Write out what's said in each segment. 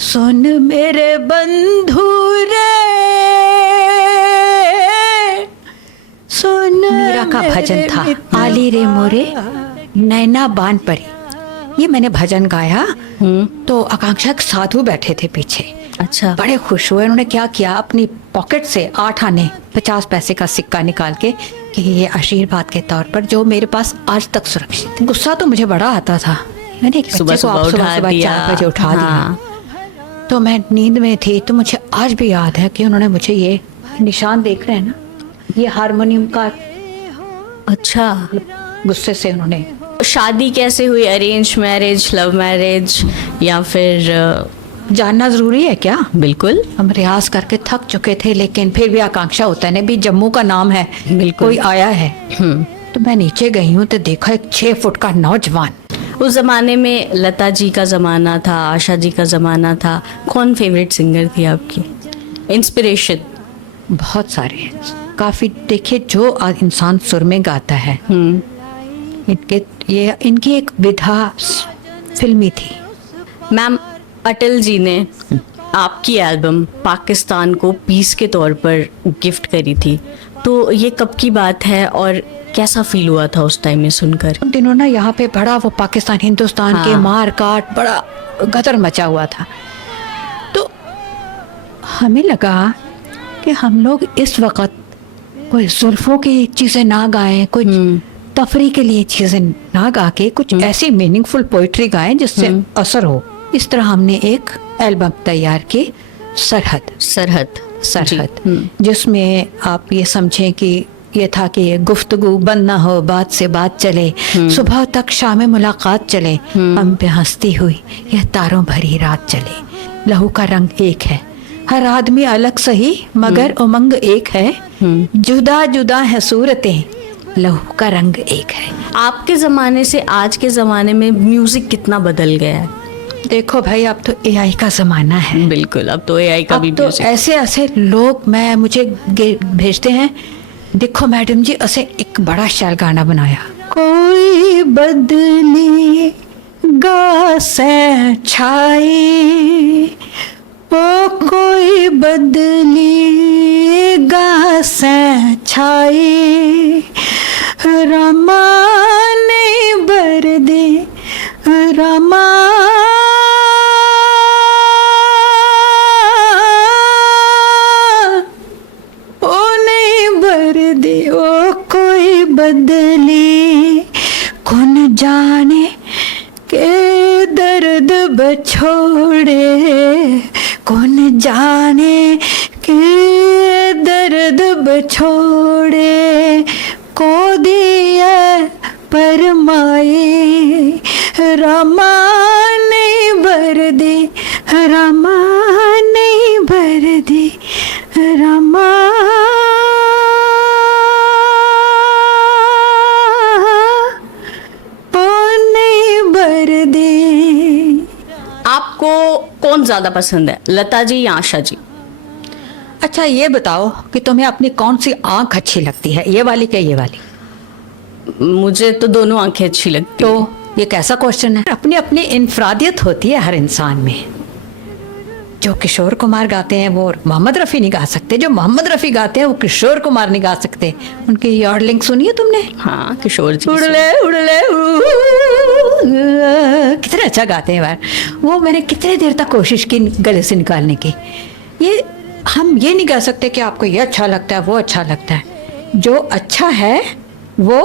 सुन मेरे बंधु रे, सुन। मीरा का भजन था आली रे मोरे नैना बान परी। ये मैंने भजन गाया तो आकांक्षा एक साधु बैठे थे पीछे। अच्छा। बड़े खुश हुए। उन्होंने क्या किया, अपनी पॉकेट से 8 आने 50 पैसे का सिक्का निकाल के कि ये आशीर्वाद के तौर पर, जो मेरे पास आज तक सुरक्षित है। गुस्सा तो मुझे बड़ा आता था। मैंने एक बच्चे को आप सुबह 4 बजे उठा दिया। तो मैं नींद में थी। तो मुझे आज भी याद है कि उन्होंने मुझे ये निशान, देख रहे हैं ना, ये हारमोनियम का। अच्छा। गुस्से से उन्होंने। शादी कैसे हुई? अरेंज मैरिज, लव मैरिज, या फिर जानना जरूरी है क्या? बिल्कुल। हम रियाज करके थक चुके थे, लेकिन फिर भी आकांक्षा होता है ना, भी जम्मू का नाम है, बिल्कुल। कोई आया है। तो मैं नीचे गई हूँ तो देखा एक 6 फुट का नौजवान। उस जमाने में लता जी का जमाना था, आशा जी का जमाना था। कौन फेवरेट सिंगर थी आपकी? इंस्पिरेशन? बहुत सारे हैं, काफी। देखिए, जो इंसान सुर में गाता है, इनकी एक विधा फिल्मी थी। मैम, अटल जी ने आपकी एल्बम पाकिस्तान को पीस के तौर पर गिफ्ट करी थी, तो ये कब की बात है और कैसा फील हुआ था उस टाइम में सुनकर? उन दिनों ना यहाँ पे बड़ा वो पाकिस्तान हिंदुस्तान के मार काट, बड़ा गदर मचा हुआ था। तो हमें लगा कि हम लोग इस वक्त कोई जुल्फों की चीजें ना गाएं, कुछ तफरी के लिए चीजें ना गा के कुछ ऐसी मीनिंगफुल पोइट्री गाएं जिससे असर हो। इस तरह हमने एक एल्बम तैयार की, सरहद, जिसमें आप ये समझें कि ये था कि ये गुफ्तगू बंद ना हो, बात से बात चले, सुबह तक शाम मुलाकात चले, हम पे हंसती हुई यह तारों भरी रात चले। लहू का रंग एक है, हर आदमी अलग सही, मगर उमंग एक है, जुदा जुदा है सूरतें, लहू का रंग एक है। आपके ज़माने से आज के ज़माने में म्यूज़िक कितना बदल गया है? देखो भाई, अब तो एआई का ज़माना है। बिल्कुल, अब तो एआई का भी तो ऐसे ऐसे लोग मुझे भेजते हैं, देखो मैडम जी ऐसे एक बड़ा शायर गाना बनाया, कोई बदली गा से छाई, ओ कोई बदली गा से छाई, रमा ने बर दे, रमा ओ नहीं बर दे, ओ कोई बदली, कौन जाने के दर्द बछोड़े, कौन जाने के दर्द बछोड़े, को दिया परमाए, रमा नहीं भर दे, रमा नहीं भर दे, रमा नहीं भर दे। आपको कौन ज्यादा पसंद है, लता जी या आशा जी? अच्छा, ये बताओ कि तुम्हें अपनी कौन सी आंख अच्छी लगती है, ये वाली क्या ये वाली? मुझे तो दोनों आंखें अच्छी लगती तो ये कैसा क्वेश्चन है? अपनी अपनी इनफरादियत होती है हर इंसान में। जो किशोर कुमार गाते हैं वो मोहम्मद रफ़ी नहीं गा सकते, जो मोहम्मद रफ़ी गाते हैं वो किशोर कुमार नहीं गा सकते। उनकी यॉडलिंग सुनी है तुमने? हाँ, किशोर जी उड़ले उड़ले कितने अच्छा गाते हैं यार वो। मैंने कितने देर तक कोशिश की गले से निकालने की। ये हम ये नहीं कह सकते कि आपको ये अच्छा लगता है वो अच्छा लगता है। जो अच्छा है वो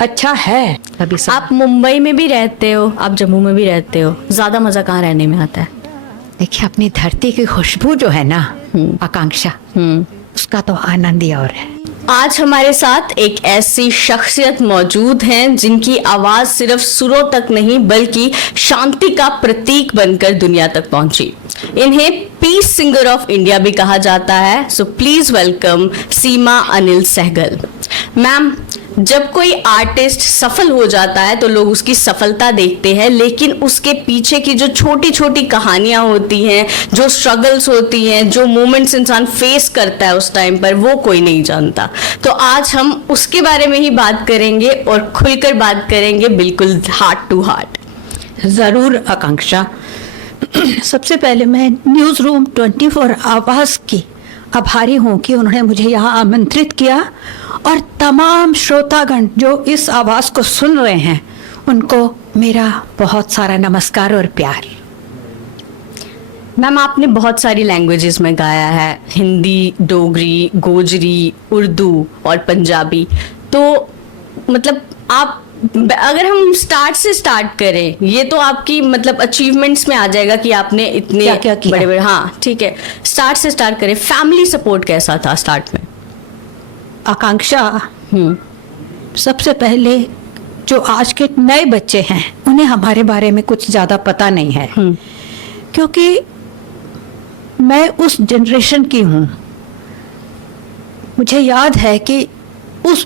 अच्छा है। अभी आप मुंबई में भी रहते हो, आप जम्मू में भी रहते हो, ज्यादा मजा कहाँ रहने में आता है? देखिए, अपनी धरती की खुशबू जो है ना आकांक्षा, उसका तो आनंद ही और है। आज हमारे साथ एक ऐसी शख्सियत मौजूद हैं जिनकी आवाज सिर्फ सुरों तक नहीं बल्कि शांति का प्रतीक बनकर दुनिया तक पहुंची। इन्हें पीस सिंगर ऑफ इंडिया भी कहा जाता है। So please welcome Seema Anil Sehgal. Ma'am, जब कोई आर्टिस्ट सफल हो जाता है तो लोग उसकी सफलता देखते हैं, लेकिन उसके पीछे की जो छोटी छोटी कहानियां होती हैं, जो स्ट्रगल्स होती हैं, जो मोमेंट्स इंसान फेस करता है उस टाइम पर, वो कोई नहीं जानता। तो आज हम उसके बारे में ही बात करेंगे और खुलकर बात करेंगे, बिल्कुल हार्ट टू हार्ट। ज़रूर आकांक्षा। सबसे पहले मैं न्यूज़ रूम 24 आवाज़ की आभारी हूँ कि उन्होंने मुझे यहाँ आमंत्रित किया, और तमाम श्रोतागण जो इस आवाज़ को सुन रहे हैं उनको मेरा बहुत सारा नमस्कार और प्यार। मैम, आपने बहुत सारी लैंग्वेजेस में गाया है, हिंदी, डोगरी, गोजरी, उर्दू और पंजाबी। तो मतलब आप, अगर हम स्टार्ट से स्टार्ट करें, ये तो आपकी मतलब अचीवमेंट्स में आ जाएगा कि आपने इतने क्या किया? बड़े बड़े, हाँ ठीक है, स्टार्ट से स्टार्ट करें। फैमिली सपोर्ट कैसा था स्टार्ट में? आकांक्षा, सबसे पहले जो आज के नए बच्चे हैं उन्हें हमारे बारे में कुछ ज़्यादा पता नहीं है, क्योंकि मैं उस जनरेशन की हूँ। मुझे याद है कि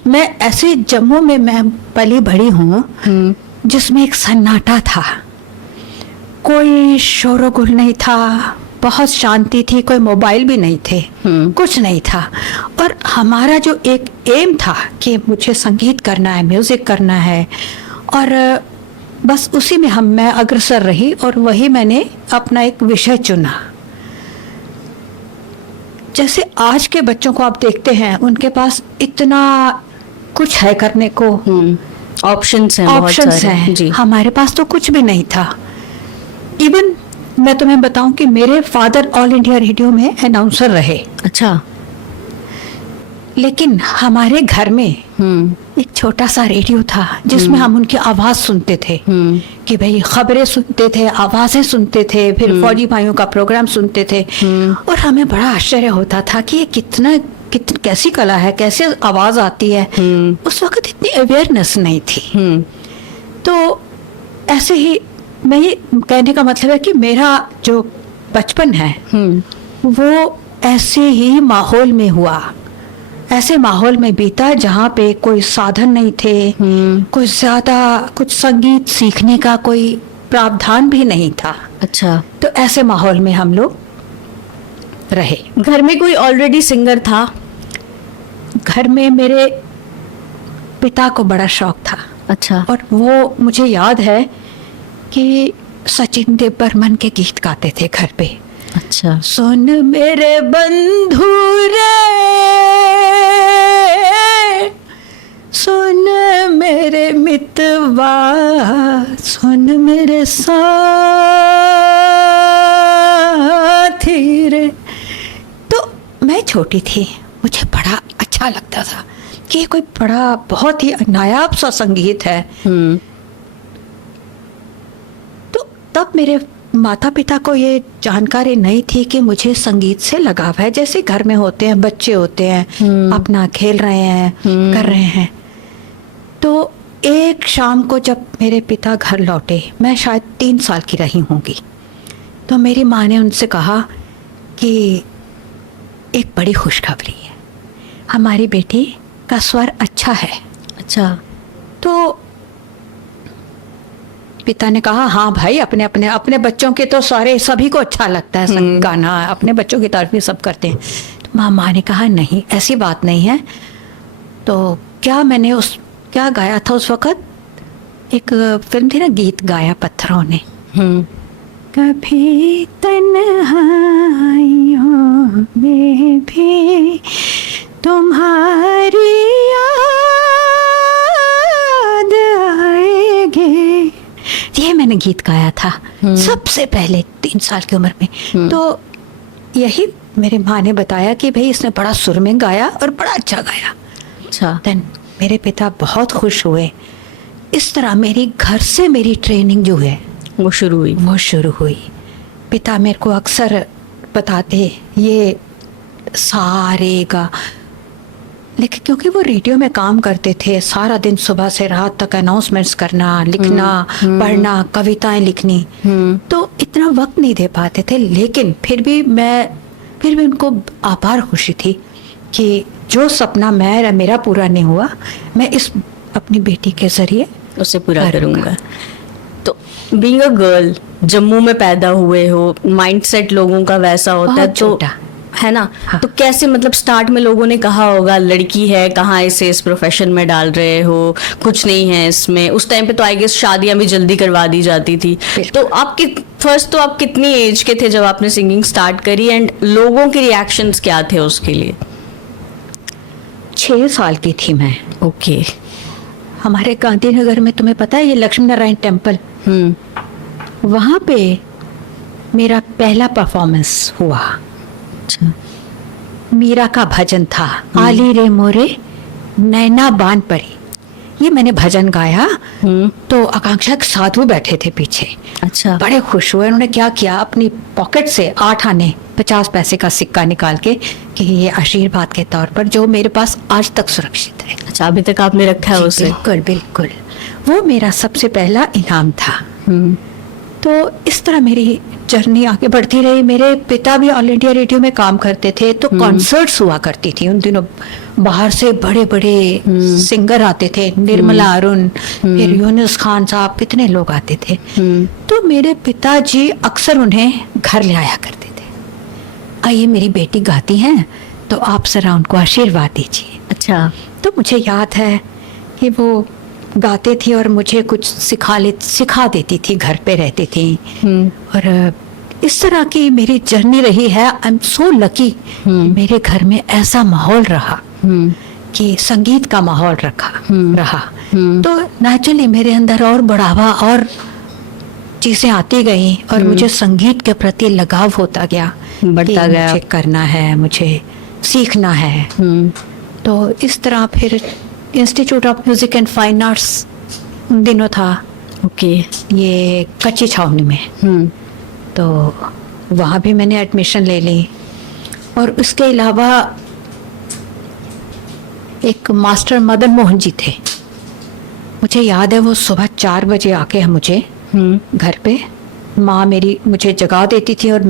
मैं ऐसे जम्मू में मैं पली बड़ी हूँ जिसमें एक सन्नाटा था, कोई शोरगुल नहीं था, बहुत शांति थी, कोई मोबाइल भी नहीं थे, कुछ नहीं था। और हमारा जो एक एम था कि मुझे संगीत करना है, म्यूज़िक करना है, और बस उसी में मैं अग्रसर रही और वही मैंने अपना एक विषय चुना। जैसे आज के बच्चों को आप देखते हैं, उनके पास इतना कुछ है करने को, ऑप्शंस हैं, ऑप्शंस हैं जी। हमारे पास तो कुछ भी नहीं था। इवन मैं तुम्हें बताऊं कि मेरे फादर ऑल इंडिया रेडियो में अनाउंसर रहे। अच्छा। लेकिन हमारे घर में एक छोटा सा रेडियो था जिसमें हम उनकी आवाज सुनते थे, कि भाई खबरें सुनते थे, आवाजें सुनते थे, फिर फौजी भाइयों का प्रोग्राम सुनते थे। और हमें बड़ा आश्चर्य होता था कि ये कितनी कैसी कला है, कैसे आवाज आती है। उस वक्त इतनी अवेयरनेस नहीं थी। तो ऐसे ही मैं, ये कहने का मतलब है कि मेरा जो बचपन है वो ऐसे ही माहौल में हुआ, ऐसे माहौल में बीता जहाँ पे कोई साधन नहीं थे, कोई ज्यादा कुछ संगीत सीखने का कोई प्रावधान भी नहीं था। अच्छा। तो ऐसे माहौल में हम लोग रहे। घर में कोई ऑलरेडी सिंगर था? घर में मेरे पिता को बड़ा शौक था। अच्छा। और वो मुझे याद है कि सचिन देव बर्मन के गीत गाते थे घर पे। अच्छा। सुन मेरे बंधु रे, सुन मेरे मितवा, सुन मेरे साथी रे। तो मैं छोटी थी, मुझे बड़ा अच्छा लगता था कि ये कोई बड़ा बहुत ही नायाब सा संगीत है। तो तब मेरे माता पिता को ये जानकारी नहीं थी कि मुझे संगीत से लगाव है। जैसे घर में होते हैं, बच्चे होते हैं, अपना खेल रहे हैं, कर रहे हैं। तो एक शाम को जब मेरे पिता घर लौटे, मैं शायद 3 साल की रही होंगी, तो मेरी माँ ने उनसे कहा कि एक बड़ी खुशखबरी है, हमारी बेटी का स्वर अच्छा है। अच्छा। तो पिता ने कहा हाँ भाई, अपने अपने अपने बच्चों के तो सारे सभी को अच्छा लगता है गाना, अपने बच्चों की तारीफ भी सब करते हैं। तो माँ ने कहा नहीं, ऐसी बात नहीं है। तो क्या गाया था उस वक्त, एक फिल्म थी ना, गीत गाया पत्थरों ने, कभी तन्हाइयों में भी तुम्हारी याद आएगी, ये मैंने गीत गाया था सबसे पहले 3 साल की उम्र में। तो यही मेरे माँ ने बताया कि भाई इसने बड़ा सुर में गाया और बड़ा अच्छा गाया। अच्छा। देन मेरे पिता बहुत खुश हुए। इस तरह मेरी घर से मेरी ट्रेनिंग जो है वो शुरू हुई। पिता मेरे को अक्सर बताते ये सारे गा, लेकिन क्योंकि वो रेडियो में काम करते थे, सारा दिन सुबह से रात तक अनाउंसमेंट्स करना, लिखना, पढ़ना, कविताएं लिखनी, तो इतना वक्त नहीं दे पाते थे। लेकिन फिर भी उनको अपार खुशी थी कि जो सपना मेरा पूरा नहीं हुआ, मैं इस अपनी बेटी के जरिए उसे पूरा करूंगा। तो बीइंग अ गर्ल, जम्मू में पैदा हुए हो, माइंडसेट लोगों का वैसा होता है, तो है ना? हाँ। तो कैसे, मतलब स्टार्ट में लोगों ने कहा होगा लड़की है, कहाँ इसे इस प्रोफेशन में डाल रहे हो, कुछ नहीं है इसमें। उस टाइम पे तो आई गेस शादियां भी जल्दी करवा दी जाती थी। तो फर्स्ट तो आप कितनी एज के थे जब आपने सिंगिंग स्टार्ट करी, एंड लोगों के रिएक्शंस क्या थे उसके लिए? 6 साल की थी मैं। ओके। हमारे गांधीनगर में, तुम्हें पता है ये लक्ष्मी नारायण टेम्पल, वहाँ पे मेरा पहला परफॉर्मेंस हुआ। अच्छा। मीरा का भजन था, आली रे मोरे नैना बान परी। ये मैंने भजन गाया तो आकांक्षा के साधु बैठे थे पीछे। अच्छा। बड़े खुश हुए। उन्होंने क्या किया, अपनी पॉकेट से 8 आने 50 पैसे का सिक्का निकाल के कि ये आशीर्वाद के तौर पर, जो मेरे पास आज तक सुरक्षित है। अच्छा, अभी तक आपने रखा है उसे? बिल्कुल बिल्कुल, वो मेरा सबसे पहला इनाम था। तो इस तरह मेरी जर्नी आगे बढ़ती रही। मेरे पिता भी ऑल इंडिया रेडियो में काम करते थे, तो कॉन्सर्ट्स हुआ करती थी उन दिनों। बाहर से बड़े बड़े सिंगर आते थे, निर्मला अरुण, फिर यूनुस खान साहब, कितने लोग आते थे। तो मेरे पिताजी अक्सर उन्हें घर ले आया करते थे। आइए मेरी बेटी गाती हैं, तो आप जरा उनको आशीर्वाद दीजिए। अच्छा। तो मुझे याद है कि वो गाते थे और मुझे कुछ सिखा देती थी, घर पे रहती थी। और इस तरह की मेरी जर्नी रही है। आई एम सो लकी, मेरे घर में ऐसा माहौल रहा कि संगीत का माहौल रहा। तो नेचुरली मेरे अंदर और बढ़ावा और चीजें आती गई और मुझे संगीत के प्रति लगाव होता गया, बढ़ता गया। मुझे करना है, मुझे सीखना है। तो इस तरह फिर institute of music and fine arts उन दिनों था। ओके। ये कच्ची छावनी में। तो वहाँ भी मैंने एडमिशन ले ली। और उसके अलावा एक मास्टर मदन मोहन जी थे, मुझे याद है वो सुबह 4 बजे आके मुझे घर पे, माँ मेरी मुझे जगा देती थी और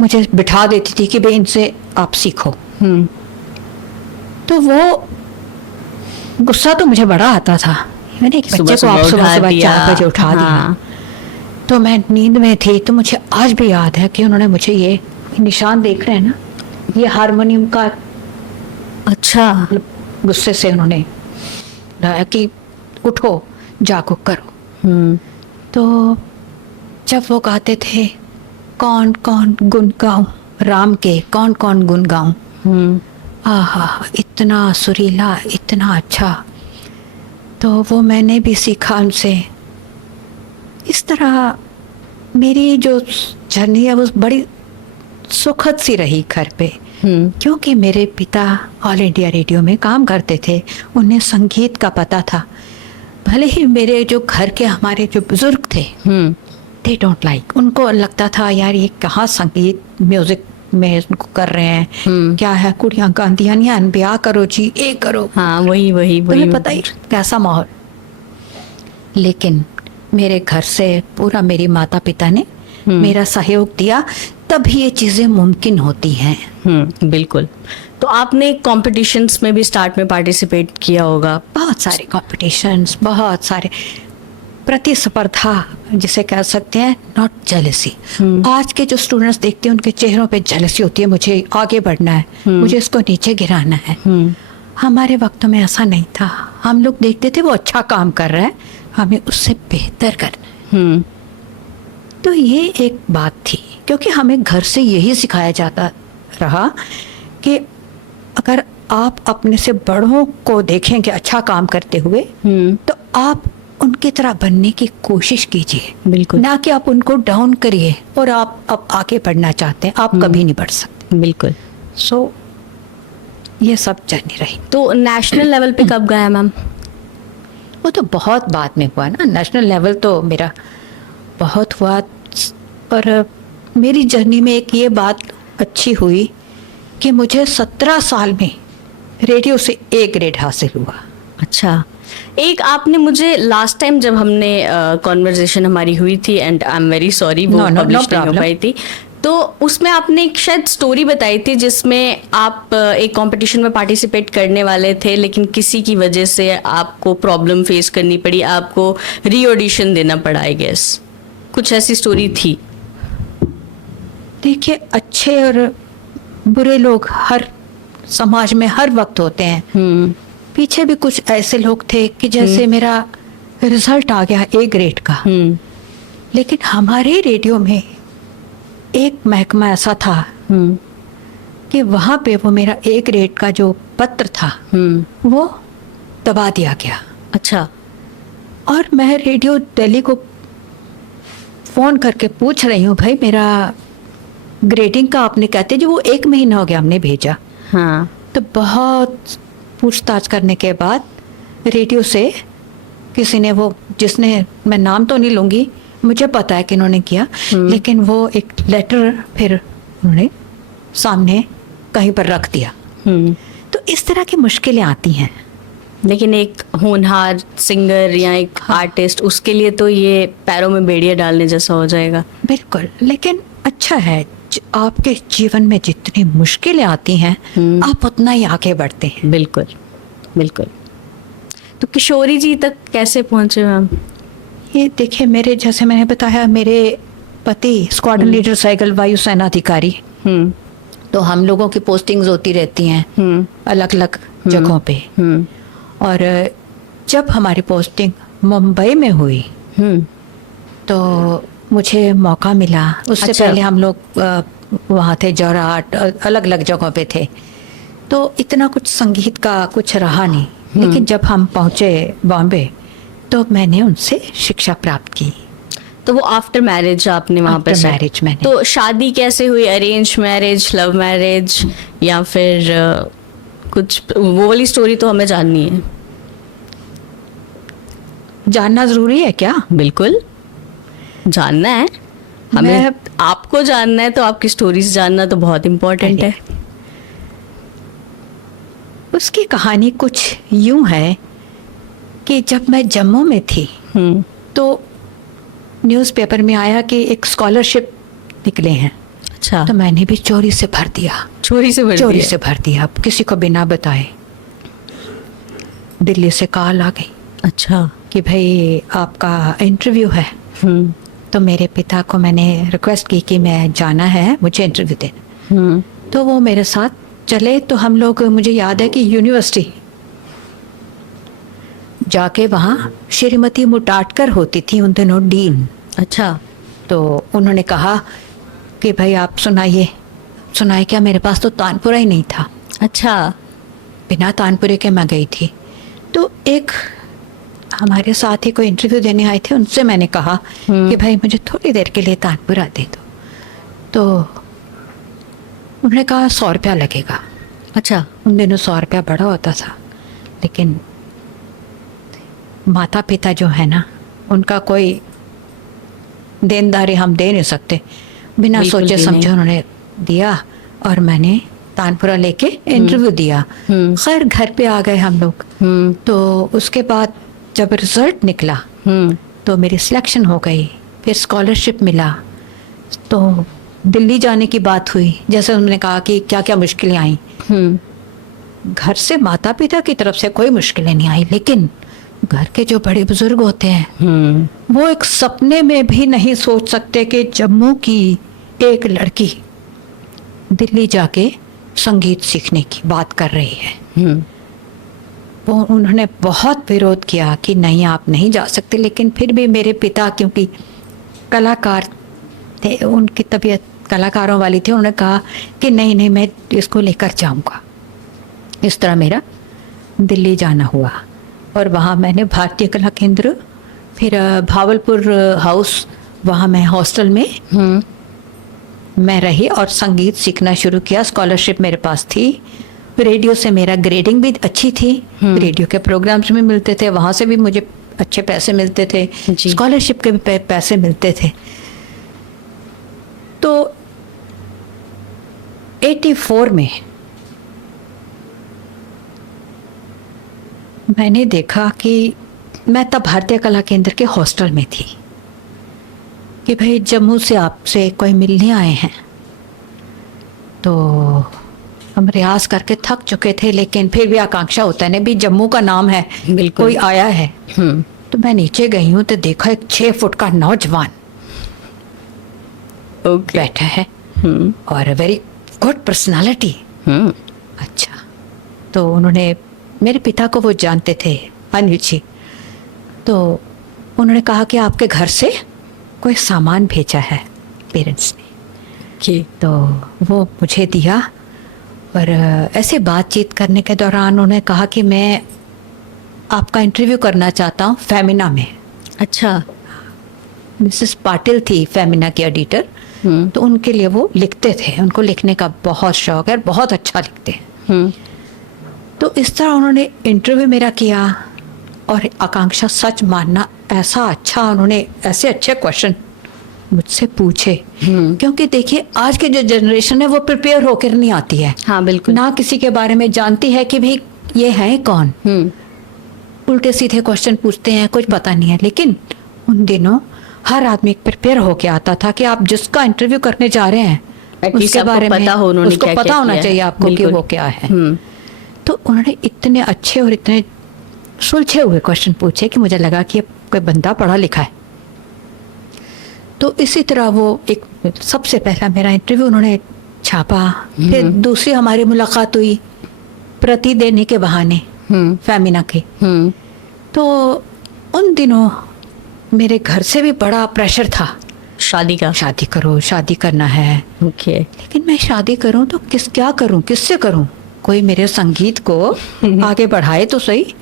मुझे बिठा देती थी कि भाई इनसे आप सीखो। तो वो गुस्सा तो मुझे बड़ा आता था, मैंने एक बच्चे को आप सुबह 4 बजे उठा दिया। तो मैं नींद में थी। तो मुझे आज भी याद है कि उन्होंने मुझे ये निशान देख रहे हैं ना, ये हारमोनियम का, अच्छा गुस्से से उन्होंने बताया कि उठो, जागो, करो। तो जब वो गाते थे, कौन कौन गुण गाऊं राम के, कौन कौन गुण गाऊं, आहा इतना सुरीला, इतना अच्छा। तो वो मैंने भी सीखा उनसे। इस तरह मेरी जो जर्नी है वो बड़ी सुखद सी रही घर पे, क्योंकि मेरे पिता ऑल इंडिया रेडियो में काम करते थे, उन्हें संगीत का पता था। भले ही मेरे जो घर के हमारे जो बुजुर्ग थे, दे डोंट लाइक, उनको लगता था यार ये कहाँ संगीत म्यूजिक में उनको कर रहे हैं, क्या है कुड़ियाँ गांधियाँ नहीं, ब्याह करो जी, ये करो। हाँ, वही पता ही कैसा माहौल। लेकिन मेरे घर से पूरा मेरे माता पिता ने मेरा सहयोग दिया, तब ये चीजें मुमकिन होती हैं। बिल्कुल। तो आपने कॉम्पिटिशन्स में भी स्टार्ट में पार्टिसिपेट किया होगा? बहुत सारे कॉम्पिटिशन्स, बहुत सारे, प्रतिस्पर्धा जिसे कह सकते हैं, नॉट जेलसी। आज के जो स्टूडेंट्स देखते हैं उनके चेहरों पे जेलसी होती है, मुझे आगे बढ़ना है, मुझे इसको नीचे गिराना है। हमारे वक्त में ऐसा नहीं था। हम लोग देखते थे वो अच्छा काम कर रहा है, हमें उससे बेहतर करना है। तो ये एक बात थी, क्योंकि हमें घर से यही सिखाया जाता रहा कि अगर आप अपने से बड़ों को देखेंगे अच्छा काम करते हुए, तो आप उनकी तरह बनने की कोशिश कीजिए। बिल्कुल। ना कि आप उनको डाउन करिए और आप अब आगे बढ़ना चाहते हैं, आप कभी नहीं बढ़ सकते। बिल्कुल। सो ये सब जर्नी रही। तो नेशनल लेवल पे कब गया मैम? वो तो बहुत बाद में हुआ ना, नेशनल लेवल तो मेरा बहुत हुआ। पर मेरी जर्नी में एक ये बात अच्छी हुई कि मुझे 17 साल में रेडियो से A ग्रेड हासिल हुआ। अच्छा। एक आपने मुझे लास्ट टाइम जब हमने कॉन्वर्जेशन हमारी हुई थी, and I am very sorry वो पब्लिश नहीं हो पाई थी, तो उसमें आपने एक शायद स्टोरी बताई थी जिसमें आप एक कंपटीशन में पार्टिसिपेट करने वाले थे, लेकिन किसी की वजह से आपको प्रॉब्लम फेस करनी पड़ी, आपको री ऑडिशन देना पड़ा, आई गेस कुछ ऐसी स्टोरी थी। देखिए, अच्छे और बुरे लोग हर समाज में हर वक्त होते हैं। पीछे भी कुछ ऐसे लोग थे कि जैसे मेरा रिजल्ट आ गया ए ग्रेड का, लेकिन हमारे रेडियो में एक महकमा ऐसा था कि वहाँ पे वो मेरा ए ग्रेड का जो पत्र था वो दबा दिया गया। अच्छा। और मैं रेडियो दिल्ली को फ़ोन करके पूछ रही हूँ, भाई मेरा ग्रेडिंग का आपने कहते जो वो 1 महीना हो गया हमने भेजा। हाँ। तो बहुत पूछताछ करने के बाद रेडियो से किसी ने वो, जिसने, मैं नाम तो नहीं लूँगी, मुझे पता है कि इन्होंने किया, लेकिन वो एक लेटर फिर उन्होंने सामने कहीं पर रख दिया। तो इस तरह की मुश्किलें आती हैं। लेकिन एक होनहार सिंगर या एक आर्टिस्ट, उसके लिए तो ये पैरों में बेड़ियां डालने जैसा हो जाएगा। बिल्कुल, लेकिन अच्छा है आपके जीवन में जितनी मुश्किलें आती हैं आप उतना ही आगे बढ़ते हैं। बिल्कुल बिल्कुल। तो किशोरी जी तक कैसे पहुंचे मैम? ये देखिए, मेरे जैसे मैंने बताया, मेरे पति स्क्वाड्रन लीडर साइकिल वायुसेना अधिकारी, तो हम लोगों की पोस्टिंग्स होती रहती हैं अलग अलग जगहों पे। और जब हमारी पोस्टिंग मुंबई में हुई तो मुझे मौका मिला। उससे अच्छा। पहले हम लोग वहाँ थे, जोरहाट, अलग अलग जगहों पे थे, तो इतना कुछ संगीत का कुछ रहा नहीं। लेकिन जब हम पहुँचे बॉम्बे तो मैंने उनसे शिक्षा प्राप्त की। तो वो आफ्टर मैरिज आपने वहाँ पे After marriage मैंने। तो शादी कैसे हुई? अरेंज मैरिज, लव मैरिज, या फिर कुछ वो वाली स्टोरी तो हमें जाननी है। जानना जरूरी है क्या? बिल्कुल जानना है हमें। आपको जानना है तो आपकी स्टोरीज जानना तो बहुत इम्पोर्टेंट है। उसकी कहानी कुछ यूं है कि जब मैं जम्मू में थी तो न्यूज़पेपर में आया कि एक स्कॉलरशिप निकले हैं। अच्छा। तो मैंने भी चोरी से भर दिया। चोरी से भर दिया, किसी को बिना बताए। दिल्ली से कॉल आ गई। अच्छा। कि भाई आपका इंटरव्यू है। तो मेरे पिता को मैंने रिक्वेस्ट की कि मैं जाना है, मुझे इंटरव्यू देना। तो वो मेरे साथ चले। तो हम लोग, मुझे याद है कि यूनिवर्सिटी जाके वहाँ श्रीमती मुटाटकर होती थी उन दिनों डीन। अच्छा। तो उन्होंने कहा कि भाई आप सुनाइए। सुनाए क्या, मेरे पास तो तानपुरा ही नहीं था। अच्छा। बिना तानपुरे के मैं गई थी। तो एक हमारे साथ ही कोई इंटरव्यू देने आए थे, उनसे मैंने कहा कि भाई मुझे थोड़ी देर के लिए तानपुरा दे दो। तो उन्होंने कहा 100 रुपया लगेगा। अच्छा। उन दिनों 100 रुपया बड़ा होता था, लेकिन माता पिता जो है ना, उनका कोई देनदारी हम दे नहीं सकते। बिना बिल्कुल सोचे भी समझे नहीं। उन्होंने दिया और मैंने तानपुरा लेके इंटरव्यू दिया। खैर घर पे आ गए हम लोग। तो उसके बाद जब रिजल्ट निकला तो मेरी सिलेक्शन हो गई, फिर स्कॉलरशिप मिला। तो दिल्ली जाने की बात हुई। जैसे उन्होंने कहा कि क्या क्या मुश्किलें आई। घर से माता पिता की तरफ से कोई मुश्किलें नहीं आई, लेकिन घर के जो बड़े बुजुर्ग होते हैं वो एक सपने में भी नहीं सोच सकते कि जम्मू की एक लड़की दिल्ली जाके संगीत सीखने की बात कर रही है। वो उन्होंने बहुत विरोध किया कि नहीं आप नहीं जा सकते, लेकिन फिर भी मेरे पिता क्योंकि कलाकार थे, उनकी तबीयत कलाकारों वाली थी, उन्होंने कहा कि नहीं नहीं मैं इसको लेकर जाऊंगा। इस तरह मेरा दिल्ली जाना हुआ और वहाँ मैंने भारतीय कला केंद्र, फिर भावलपुर हाउस, वहाँ मैं हॉस्टल में मैं रही और संगीत सीखना शुरू किया। स्कॉलरशिप मेरे पास थी। रेडियो से मेरा ग्रेडिंग भी अच्छी थी। रेडियो के प्रोग्राम्स भी मिलते थे, वहाँ से भी मुझे अच्छे पैसे मिलते थे, स्कॉलरशिप के भी पैसे मिलते थे। तो 84 में मैंने देखा कि मैं तब भारतीय कला केंद्र के हॉस्टल में थी कि भाई जम्मू से आपसे कोई मिलने आए हैं। तो हम रियाज करके थक चुके थे, लेकिन फिर भी आकांक्षा होता है ना, भी जम्मू का नाम है, कोई आया है। तो मैं नीचे गई हूँ तो देखा एक 6 फुट का नौजवान बैठा है और वेरी गुड पर्सनालिटी। अच्छा, तो उन्होंने, मेरे पिता को वो जानते थे, अनिल जी, तो उन्होंने कहा कि आपके घर से कोई सामान भेजा है पेरेंट्स ने, तो वो मुझे दिया। और ऐसे बातचीत करने के दौरान उन्होंने कहा कि मैं आपका इंटरव्यू करना चाहता हूँ फेमिना में। अच्छा। मिसेस पाटिल थी फेमिना की एडिटर, तो उनके लिए वो लिखते थे, उनको लिखने का बहुत शौक है, बहुत अच्छा लिखते हैं। तो इस तरह उन्होंने इंटरव्यू मेरा किया, और आकांक्षा सच मानना, ऐसा अच्छा उन्होंने ऐसे अच्छे क्वेश्चन मुझसे पूछे, क्योंकि देखिए आज के जो जनरेशन है वो प्रिपेयर होकर नहीं आती है। हाँ बिल्कुल। ना किसी के बारे में जानती है कि भाई ये है कौन, उल्टे सीधे क्वेश्चन पूछते हैं, कुछ पता नहीं है। लेकिन उन दिनों हर आदमी प्रिपेयर होके आता था कि आप जिसका इंटरव्यू करने जा रहे हैं उसके बारे में पता हो, उन्होंने उसको क्या पता होना चाहिए आपको कि वो क्या है। तो उन्होंने इतने अच्छे और इतने सुलझे हुए क्वेश्चन पूछे कि मुझे लगा कि कोई बंदा पढ़ा लिखा है। तो इसी तरह वो एक सबसे पहला मेरा इंटरव्यू उन्होंने छापा। फिर दूसरी हमारी मुलाकात हुई प्रति देने के बहाने फेमिना के। तो उन दिनों मेरे घर से भी बड़ा प्रेशर था शादी का, शादी करो, शादी करना है। ओके। लेकिन मैं शादी करूं तो क्या करूं, किससे करूं? कोई मेरे संगीत को आगे बढ़ाए तो सही।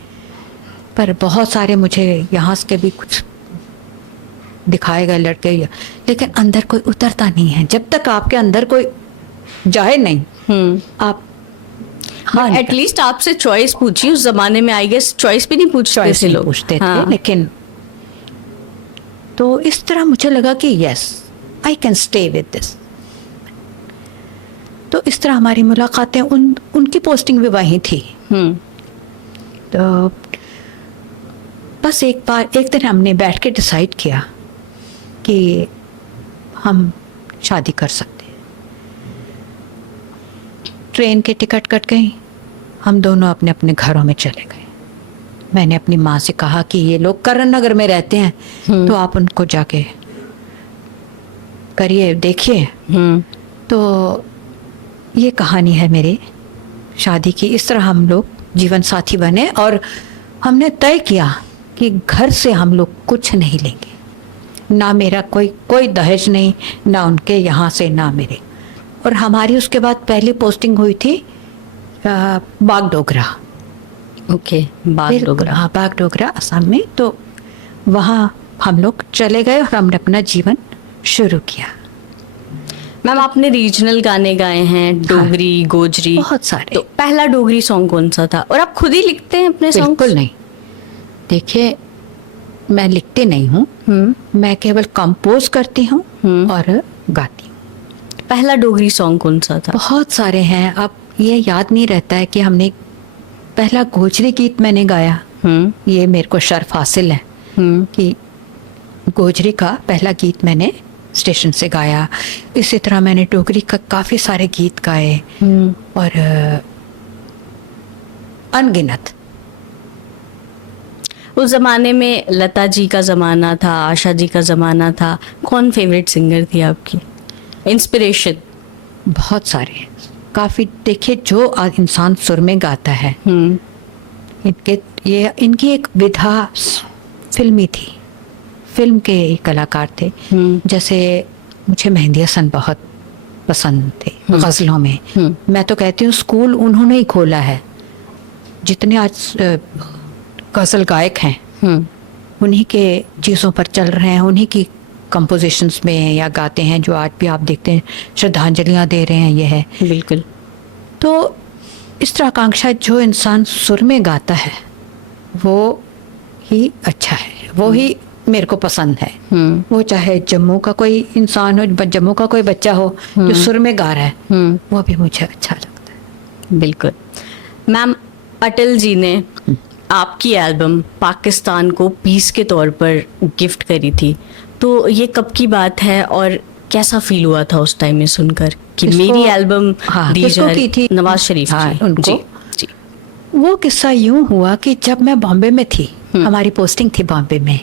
पर बहुत सारे मुझे यहाँ से भी कुछ दिखाए गए लड़के, लेकिन अंदर कोई उतरता नहीं है। जब तक आपके अंदर कोई जाए नहीं, आप एटलीस्ट आपसे चॉइस पूछी। उस जमाने में आई गेस चॉइस भी नहीं पूछते थे लोग, पूछते थे। लेकिन तो इस तरह मुझे लगा कि yes I can stay with this. तो इस तरह हमारी मुलाकातें, उनकी पोस्टिंग भी वहीं थी। तो बस एक दिन हमने बैठ के डिसाइड किया कि हम शादी कर सकते हैं। ट्रेन की टिकट कट गई, हम दोनों अपने अपने घरों में चले गए। मैंने अपनी माँ से कहा कि ये लोग करण नगर में रहते हैं, तो आप उनको जाके करिए, देखिए। तो ये कहानी है मेरी शादी की। इस तरह हम लोग जीवन साथी बने और हमने तय किया कि घर से हम लोग कुछ नहीं लेंगे, ना मेरा कोई दहेज नहीं, ना उनके यहाँ से ना मेरे। और हमारी उसके बाद पहली पोस्टिंग हुई थी बागडोगरा। ओके, बागडोगरा। हाँ, बागडोगरा असम में। तो वहाँ हम लोग चले गए और हमने अपना जीवन शुरू किया। मैम आपने रीजनल गाने गाए हैं, डोगरी, गोजरी, बहुत सारे। तो पहला डोगरी सॉन्ग कौन सा था? और आप खुद ही लिखते हैं अपने सॉन्ग? बिल्कुल नहीं, देखिए मैं लिखती नहीं हूँ, मैं केवल कंपोज करती हूँ और गाती हूँ। पहला डोगरी सॉन्ग कौन सा था? बहुत सारे हैं, अब ये याद नहीं रहता है कि हमने पहला गोजरी गीत मैंने गाया। ये मेरे को शर्फ हासिल है कि गोजरी का पहला गीत मैंने स्टेशन से गाया। इसी तरह मैंने डोगरी का काफ़ी सारे गीत गाए और अनगिनत। उस जमाने में लता जी का जमाना था, आशा जी का जमाना था, कौन फेवरेट सिंगर थी आपकी, इंस्पिरेशन? बहुत सारे, काफ़ी। देखिए जो इंसान सुर में गाता है, इनकी एक विधा फिल्मी थी, फिल्म के कलाकार थे। जैसे मुझे मेहंदी हसन बहुत पसंद थे गज़लों में। मैं तो कहती हूँ स्कूल उन्होंने ही खोला है। जितने आज गज़ल गायक हैं उन्हीं के चीज़ों पर चल रहे हैं, उन्हीं की कंपोजिशंस में या गाते हैं, जो आज भी आप देखते हैं श्रद्धांजलियाँ दे रहे हैं। ये है बिल्कुल। तो इस तरह आकांक्षा, जो इंसान सुर में गाता है वो ही अच्छा है, वो ही मेरे को पसंद है। वो चाहे जम्मू का कोई इंसान हो, जम्मू का कोई बच्चा हो जो सुर में गा रहा है, वो भी मुझे अच्छा लगता है। बिल्कुल। मैम अटल जी ने आपकी एल्बम पाकिस्तान को पीस के तौर पर गिफ्ट करी थी, तो ये कब की बात है और कैसा फील हुआ था उस टाइम में सुनकर कि मेरी एल्बम दी जा रही थी? नवाज शरीफ जी, उनको जी। वो किस्सा यूं हुआ कि जब मैं बॉम्बे में थी, हमारी पोस्टिंग थी बॉम्बे में,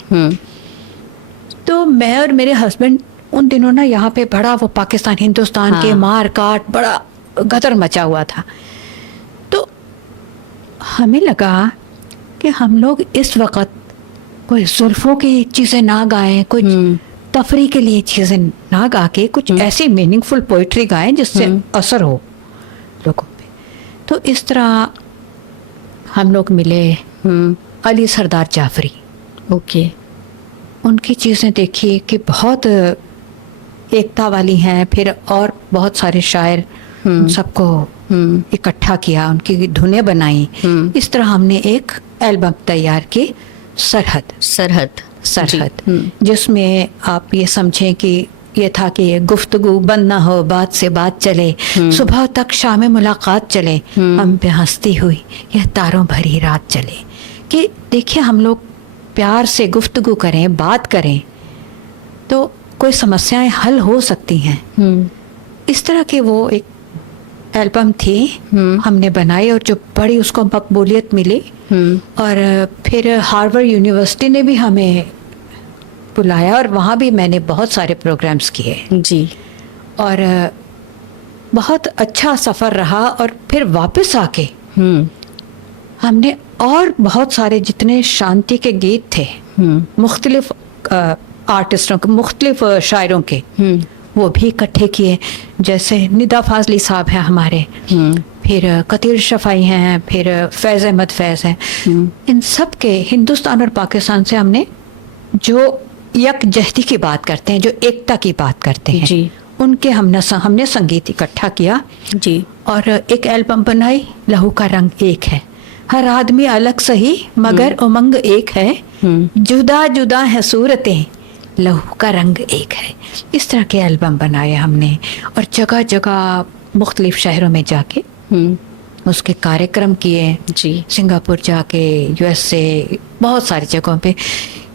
तो मैं और मेरे हस्बैंड उन दिनों ना यहाँ पे बड़ा वो पाकिस्तान हिंदुस्तान के मार काट, बड़ा गदर मचा हुआ था। तो हमें लगा कि हम लोग इस वक्त कोई जुल्फों की चीज़ें ना गाएं, कुछ तफरी के लिए चीज़ें ना गा के कुछ ऐसी मीनिंगफुल पोइट्री गाएं जिससे असर हो लोगों पे। तो इस तरह हम लोग मिले अली सरदार जाफरी। ओके। उनकी चीज़ें देखी कि बहुत एकता वाली हैं, फिर और बहुत सारे शायर, उन सबको इकट्ठा किया, उनकी धुनें बनाई। इस तरह हमने एक एल्बम तैयार की, सरहद, जिसमें आप ये समझें कि ये था कि गुफ्तगू बंद ना हो, बात से बात चले, सुबह तक शाम मुलाकात चले, हम पे हंसती हुई यह तारों भरी रात चले। कि देखिए हम लोग प्यार से गुफ्तगू करें, बात करें तो कोई समस्याएं हल हो सकती हैं। इस तरह की वो एक एल्बम थी, हमने बनाई और जो बड़ी उसको मकबूलियत मिली। और फिर हार्वर्ड यूनिवर्सिटी ने भी हमें बुलाया और वहाँ भी मैंने बहुत सारे प्रोग्राम्स किए जी। और बहुत अच्छा सफ़र रहा। और फिर वापस आके हमने और बहुत सारे जितने शांति के गीत थे मुख्तलिफ आर्टिस्टों के, मुख्तलिफ शायरों के, वो भी इकट्ठे किए। जैसे निदा फाजली साहब हैं हमारे, फिर कतील शफाई हैं, फिर फैज़ अहमद फैज़ हैं। इन सब के हिंदुस्तान और पाकिस्तान से हमने जो यकजहती की बात करते हैं, जो एकता की बात करते हैं जी, उनके हमने संगीत इकट्ठा किया जी। और एक एल्बम बनाई, लहू का रंग एक है, हर आदमी अलग सही मगर उमंग एक है, जुदा जुदा है सूरतें लहू का रंग एक है। इस तरह के एल्बम बनाए हमने और जगह जगह मुख्तलिफ शहरों में जाके उसके कार्यक्रम किए जी। सिंगापुर जाके, USA, बहुत सारी जगहों पे।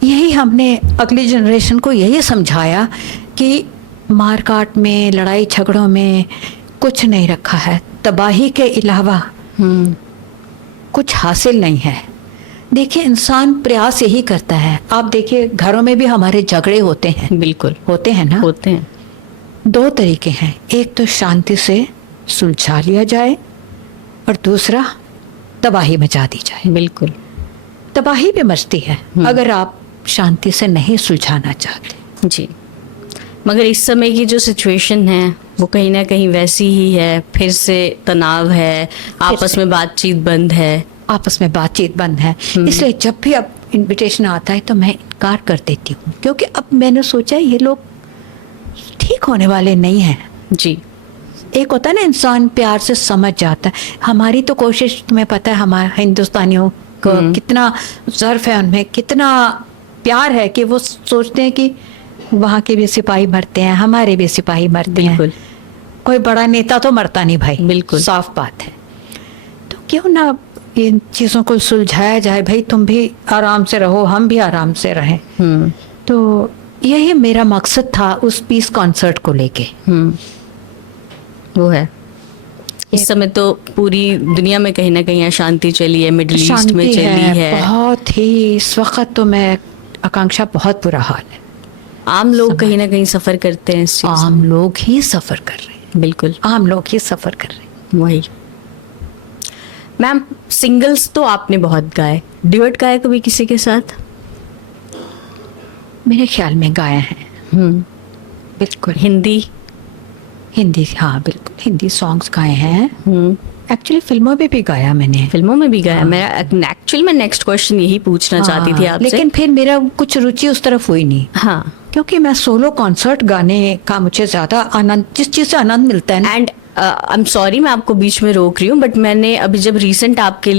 यही हमने अगली जनरेशन को यही समझाया कि मार काट में, लड़ाई झगड़ों में कुछ नहीं रखा है, तबाही के अलावा कुछ हासिल नहीं है। देखिए इंसान प्रयास यही करता है। आप देखिए घरों में भी हमारे झगड़े होते हैं, बिल्कुल होते हैं ना, होते हैं। दो तरीके हैं, एक तो शांति से सुलझा लिया जाए और दूसरा तबाही मचा दी जाए। बिल्कुल, तबाही भी मचती है अगर आप शांति से नहीं सुलझाना चाहते। जी। मगर इस समय की जो सिचुएशन है वो कहीं ना कहीं वैसी ही है, फिर से तनाव है, आपस में बातचीत बंद है, आपस में बातचीत बंद है। इसलिए जब भी अब इनविटेशन आता है तो मैं इनकार कर देती हूँ, क्योंकि अब मैंने सोचा ये लोग ठीक होने वाले नहीं हैं। जी। एक होता है ना इंसान प्यार से समझ जाता है। हमारी तो कोशिश, तुम्हें पता है हमारे हिंदुस्तानियों को कितना ज़र्फ है, उनमें कितना प्यार है कि वो सोचते हैं कि वहाँ के भी सिपाही मरते हैं, हमारे भी सिपाही मरते हैं, कोई बड़ा नेता तो मरता नहीं भाई। बिल्कुल साफ बात है। तो क्यों ना इन चीज़ों को सुलझाया जाए, भाई तुम भी आराम से रहो, हम भी आराम से रहें। तो यही मेरा मकसद था उस पीस कॉन्सर्ट को लेके। वो है, इस समय तो पूरी दुनिया में कहीं ना कहीं अशांति चली है, मिडिल ईस्ट में चली है बहुत ही। इस वक्त तो मैं आकांक्षा बहुत बुरा हाल है। आम लोग कहीं ना कहीं सफर करते हैं इस चीज़ से। आम लोग ही सफर कर रहे हैं, बिल्कुल आम लोग ही सफर कर रहे हैं। वही। मैम, सिंगल्स तो आपने बहुत गाए, ड्यूट गाए कभी किसी के साथ? मेरे ख्याल में गाया है। बिल्कुल। हिंदी? हिंदी, हाँ बिल्कुल, हिंदी सॉन्ग्स गाए हैं। एक्चुअली फिल्मों में भी गाया मैंने। फिल्मों में भी गाया। मेरा एक्चुअली मैं नेक्स्ट क्वेश्चन यही पूछना चाहती थी आपसे, लेकिन फिर मेरा कुछ रुचि उस तरफ हुई नहीं। हाँ, क्योंकि मैं सोलो कॉन्सर्ट गाने का मुझे ज़्यादा आनंद, जिस चीज़ से आनंद मिलता है। एंड आई एम सॉरी मैं आपको बीच में रोक रही हूँ, बट मैंने अभी जब रिसेंट आपके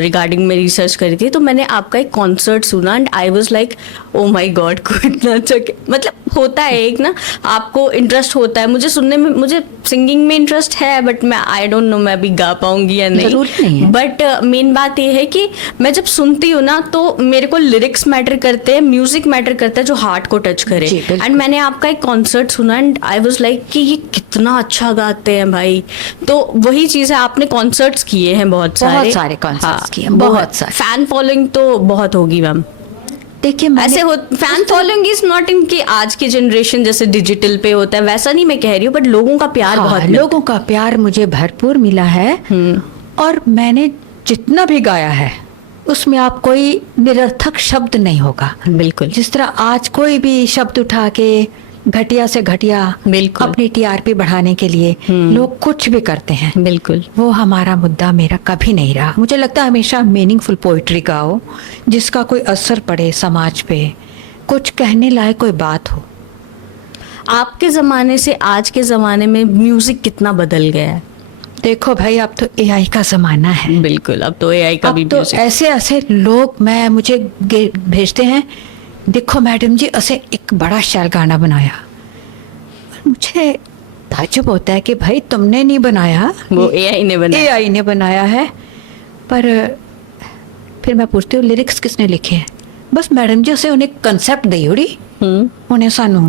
रिगार्डिंग में रिसर्च करी थी तो मैंने आपका एक कॉन्सर्ट सुना and I was like oh my God, को इतना अच्छा, मतलब होता है एक ना, आपको इंटरेस्ट होता है। मुझे सुनने में, मुझे सिंगिंग में इंटरेस्ट है, बट मैं आई डोंट नो मैं अभी गा पाऊंगी या नहीं, जरूर नहीं है। बट मेन बात ये है कि मैं जब सुनती हूँ ना तो मेरे को लिरिक्स मैटर करते हैं, म्यूजिक मैटर करता है जो हार्ट को टच करे। एंड मैंने आपका एक कॉन्सर्ट सुना एंड आई वाज लाइक कि ये कितना अच्छा गाते हैं भाई। तो वही चीज है, आपने कॉन्सर्ट्स किए हैं बहुत सारे कॉन्सर्ट्स किए हैं, बहुत बहुत सारे। फैन फॉलोइंग तो बहुत होगी मैम। देखिए मैंने ऐसे हो fan following is not in कि आज की जनरेशन जैसे डिजिटल पे होता है वैसा नहीं मैं कह रही हूँ, बट लोगों का प्यार हाँ, बहुत मिलता लोगों का प्यार मुझे भरपूर मिला है। और मैंने जितना भी गाया है उसमें आप कोई निरर्थक शब्द नहीं होगा। बिल्कुल। जिस तरह आज कोई भी शब्द उठा के घटिया से घटिया बिल्कुल। अपनी टीआरपी बढ़ाने के लिए लोग कुछ भी करते हैं। बिल्कुल। वो हमारा मुद्दा मेरा कभी नहीं रहा। मुझे लगता है हमेशा मीनिंगफुल पोइट्री गाओ जिसका कोई असर पड़े समाज पे, कुछ कहने लायक कोई बात हो। आपके ज़माने से आज के ज़माने में म्यूज़िक कितना बदल गया है। देखो भाई अब तो एआई का ज़माना है। बिल्कुल, अब तो एआई का अब भी तो म्यूज़िक। ऐसे ऐसे लोग मुझे भेजते हैं, देखो मैडम जी ऐसे एक बड़ा शायर गाना बनाया। मुझे ताज्जुब होता है कि भाई तुमने नहीं बनाया, वो एआई ने बनाया। एआई ने बनाया है। पर फिर मैं पूछती हूँ लिरिक्स किसने लिखे हैं? बस मैडम जी उसे उन्हें कंसेप्ट दी उड़ी, उन्हें सानू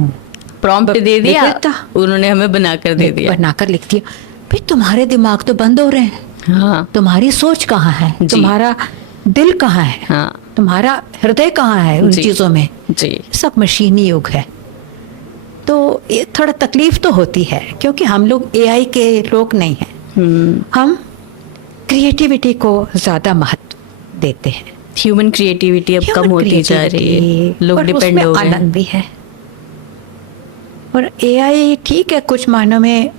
प्रॉम्प्ट दे दिया, लिख देता। उन्होंने हमें बनाकर दे दिया। बनाकर लिख दिया। भाई तुम्हारे दिमाग तो बंद हो रहे हैं। हाँ। तुम्हारी सोच कहाँ है? जी। तुम्हारा दिल कहाँ है? हाँ। तुम्हारा हृदय कहाँ है उन जी। चीजों में? जी। सब मशीनी युग है। तो ये थोड़ा तकलीफ तो होती है क्योंकि हम लोग एआई के लोग नहीं हैं। हम क्रिएटिविटी को ज्यादा महत्व देते हैं। ह्यूमन क्रिएटिविटी अब कम Human होती जा रही है, creativity, लोग और डिपेंड उसमें हो गए हैं। आनंद भी है। और एआई ठीक है, कुछ मायनों में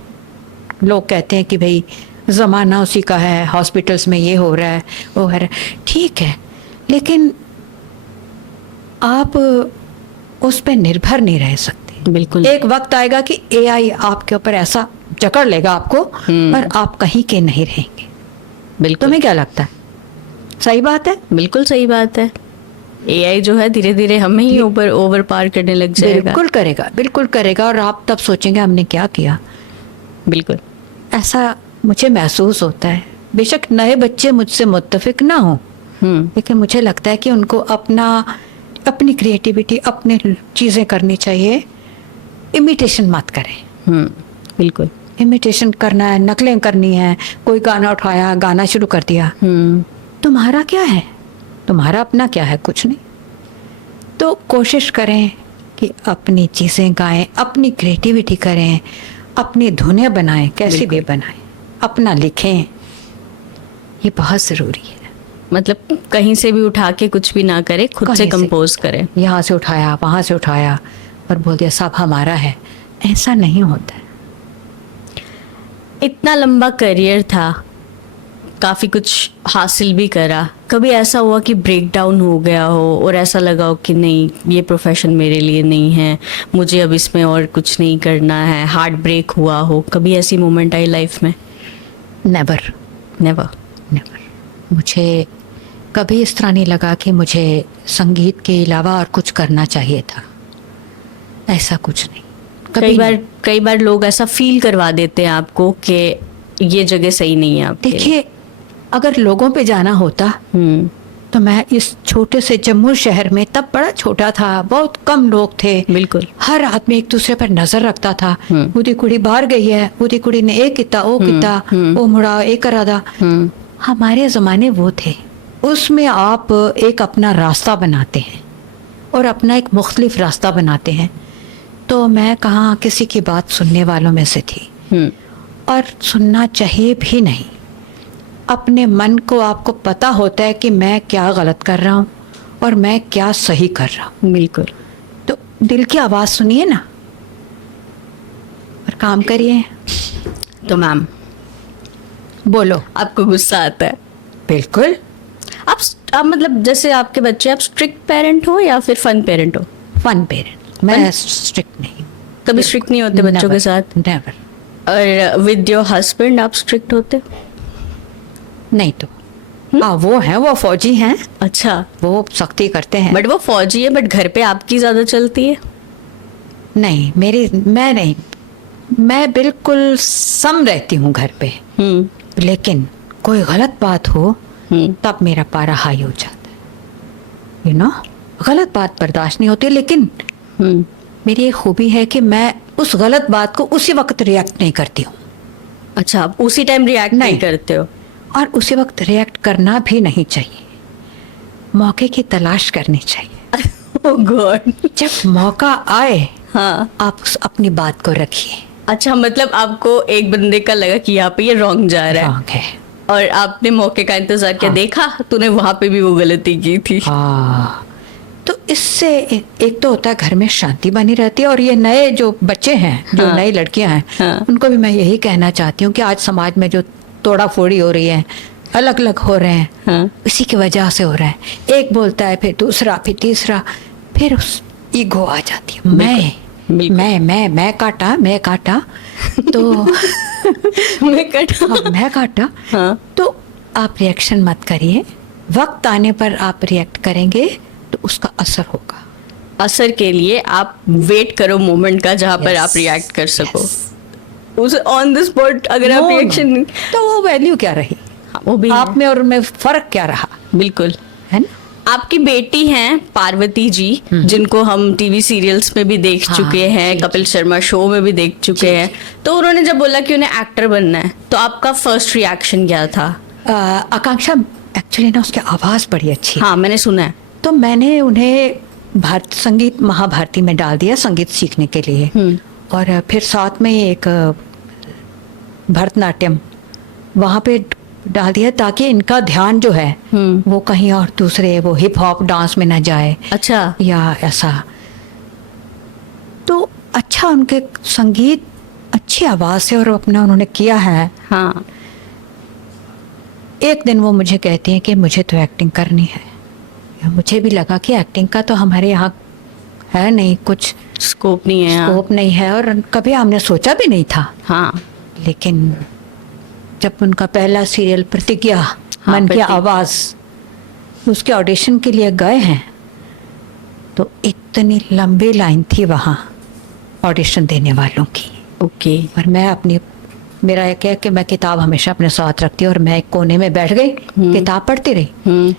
लोग कहते हैं कि भाई ज़माना उसी का है, हॉस्पिटल्स में ये हो रहा है वो हो रहा है, ठीक है, लेकिन आप उस पर निर्भर नहीं रह सकते। बिल्कुल। एक वक्त आएगा कि एआई आपके ऊपर ऐसा जकड़ लेगा आपको और आप कहीं के नहीं रहेंगे। बिल्कुल। तुम्हें क्या लगता है? सही बात है? बिल्कुल सही बात है। एआई जो है धीरे धीरे हमें ही ओवर पार करने लग जाएगा। बिल्कुल करेगा, बिल्कुल करेगा। और आप तब सोचेंगे हमने क्या किया। बिल्कुल। ऐसा मुझे महसूस होता है। बेशक नए बच्चे मुझसे मुत्तफिक ना हो, लेकिन मुझे लगता है कि उनको अपनी क्रिएटिविटी, अपने चीज़ें करनी चाहिए। इमिटेशन मत करें। बिल्कुल। इमिटेशन करना है, नकलें करनी है, कोई गाना उठाया गाना शुरू कर दिया, तुम्हारा क्या है? तुम्हारा अपना क्या है? कुछ नहीं। तो कोशिश करें कि अपनी चीज़ें गाएं, अपनी क्रिएटिविटी करें, अपनी धुनें बनाएं, कैसी भी बनाएं, अपना लिखें। ये बहुत ज़रूरी है। मतलब कहीं से भी उठा के कुछ भी ना करे, खुद से कहीं से। कंपोज करें। यहाँ से उठाया, वहाँ से उठाया और बोल दिया सब हमारा है, ऐसा नहीं होता है। इतना लंबा करियर था, काफ़ी कुछ हासिल भी करा, कभी ऐसा हुआ कि ब्रेक डाउन हो गया हो और ऐसा लगा हो कि नहीं ये प्रोफेशन मेरे लिए नहीं है, मुझे अब इसमें और कुछ नहीं करना है, हार्ट ब्रेक हुआ हो? कभी ऐसी मोमेंट आई लाइफ में? Never never. नेवर। मुझे कभी इस तरह नहीं लगा कि मुझे संगीत के अलावा और कुछ करना चाहिए था। ऐसा कुछ नहीं। कई बार लोग ऐसा फील करवा देते हैं आपको कि ये जगह सही नहीं है आपके। देखिए, अगर लोगों पे जाना होता तो मैं इस छोटे से जम्मू शहर में, तब बड़ा छोटा था, बहुत कम लोग थे। बिल्कुल। हर आदमी एक दूसरे पर नजर रखता था। उदी कुड़ी बाहर गई है, उदी कुड़ी ने एक किता, ओ किता, ओ मुड़ा, एक करा दा। हमारे जमाने वो थे। उसमें आप एक अपना रास्ता बनाते हैं और अपना एक मुख्तलिफ रास्ता बनाते हैं। तो मैं कहाँ किसी की बात सुनने वालों में से थी, और सुनना चाहिए भी नहीं। अपने मन को आपको पता होता है कि मैं क्या गलत कर रहा हूँ और मैं क्या सही कर रहा हूँ। बिल्कुल। तो दिल की आवाज़ सुनिए ना और काम करिए। तो मैम, बोलो। आपको गुस्सा आता है? बिल्कुल। आप मतलब जैसे आपके बच्चे, आप स्ट्रिक्ट पेरेंट हो या फिर फन पेरेंट हो? Fun parent. मैं स्ट्रिक्ट नहीं। कभी स्ट्रिक्ट नहीं होते बच्चों के साथ? नेवर। और विद योर हस्बैंड आप स्ट्रिक्ट होते? नहीं तो वो हैं, वो फौजी हैं। अच्छा। वो सख्ती करते हैं। बट वो फौजी है, बट घर पे आपकी ज्यादा चलती है? नहीं, मैं नहीं, मैं बिल्कुल सम रहती हूँ घर पे। लेकिन कोई गलत बात हो तब मेरा पारा हाई हो जाता है। यू नो, गलत बात बर्दाश्त नहीं होती, लेकिन मेरी एक खूबी है कि मैं उस गलत बात को उसी वक्त रिएक्ट नहीं करती हूँ। अच्छा, आप उसी टाइम रिएक्ट नहीं करते हो? और उसी वक्त रिएक्ट करना भी नहीं चाहिए, मौके की तलाश करनी चाहिए। ओह गॉड। जब मौका आए हाँ, आप अपनी बात को रखिए। अच्छा, मतलब आपको एक बंदे का लगा कि यहाँ पे ये रॉन्ग जा रहा है रॉन्ग है। और आपने मौके का इंतजार किया, हाँ। देखा तूने वहां पे भी वो गलती की थी। हाँ, तो इससे एक तो होता है घर में शांति बनी रहती है, और ये नए जो बच्चे हैं, जो हाँ। नई लड़कियां हैं, हाँ। उनको भी मैं यही कहना चाहती हूँ कि आज समाज में जो तोड़ा फोड़ी हो रही है, अलग अलग हो रहे हैं, हाँ। इसी की वजह से हो रहा है। एक बोलता है, फिर दूसरा, फिर तीसरा, फिर उस ईगो आ जाती है। बिल्कुल। मैं काटा तो मैं कटा। हाँ, मैं काटा। हाँ। तो आप रिएक्शन मत करिए, वक्त आने पर आप रिएक्ट करेंगे तो उसका असर होगा। असर के लिए आप वेट करो मोमेंट का जहां पर Yes. आप रिएक्ट कर सको। Yes. उस ऑन द स्पॉट अगर आप No, रिएक्शन no. तो वो वैल्यू क्या रही, हाँ, वो भी आप में और में फर्क क्या रहा, बिल्कुल है ना? आपकी बेटी हैं पार्वती जी, जिनको हम टीवी सीरियल्स में भी देख हाँ, चुके हैं, जी, कपिल शर्मा शो में भी देख चुके हैं। तो उन्होंने जब बोला कि उन्हें एक्टर बनना है, तो आपका फर्स्ट रिएक्शन क्या था? आकांक्षा एक्चुअली ना उसकी आवाज़ बड़ी अच्छी है। हाँ, मैंने सुना है। तो मैंने उन्हें भारत संगीत महाभारती में डाल दिया संगीत सीखने के लिए, और फिर साथ में एक भरतनाट्यम वहाँ पे डाल दिया, ताकि इनका ध्यान जो है वो कहीं और दूसरे वो हिप हॉप डांस में ना जाए, अच्छा। या ऐसा। तो अच्छा, उनके संगीत अच्छी आवाज़ से और अपना उन्होंने किया है। हाँ। एक दिन वो मुझे कहती हैं कि मुझे तो एक्टिंग करनी है। या मुझे भी लगा कि एक्टिंग का तो हमारे यहाँ है नहीं, कुछ स्कोप नहीं है यहाँ। स्कोप नहीं है, और कभी हमने सोचा भी नहीं था। हाँ। लेकिन जब उनका पहला सीरियल प्रतिज्ञा, हाँ, मन की प्रतिज्ञा। आवाज़, उसके ऑडिशन के लिए गए हैं, तो इतनी लंबी लाइन थी वहाँ ऑडिशन देने वालों की। ओके। और मैं मेरा एक है कि मैं किताब हमेशा अपने साथ रखती हूँ, और मैं एक कोने में बैठ गई, किताब पढ़ती रही।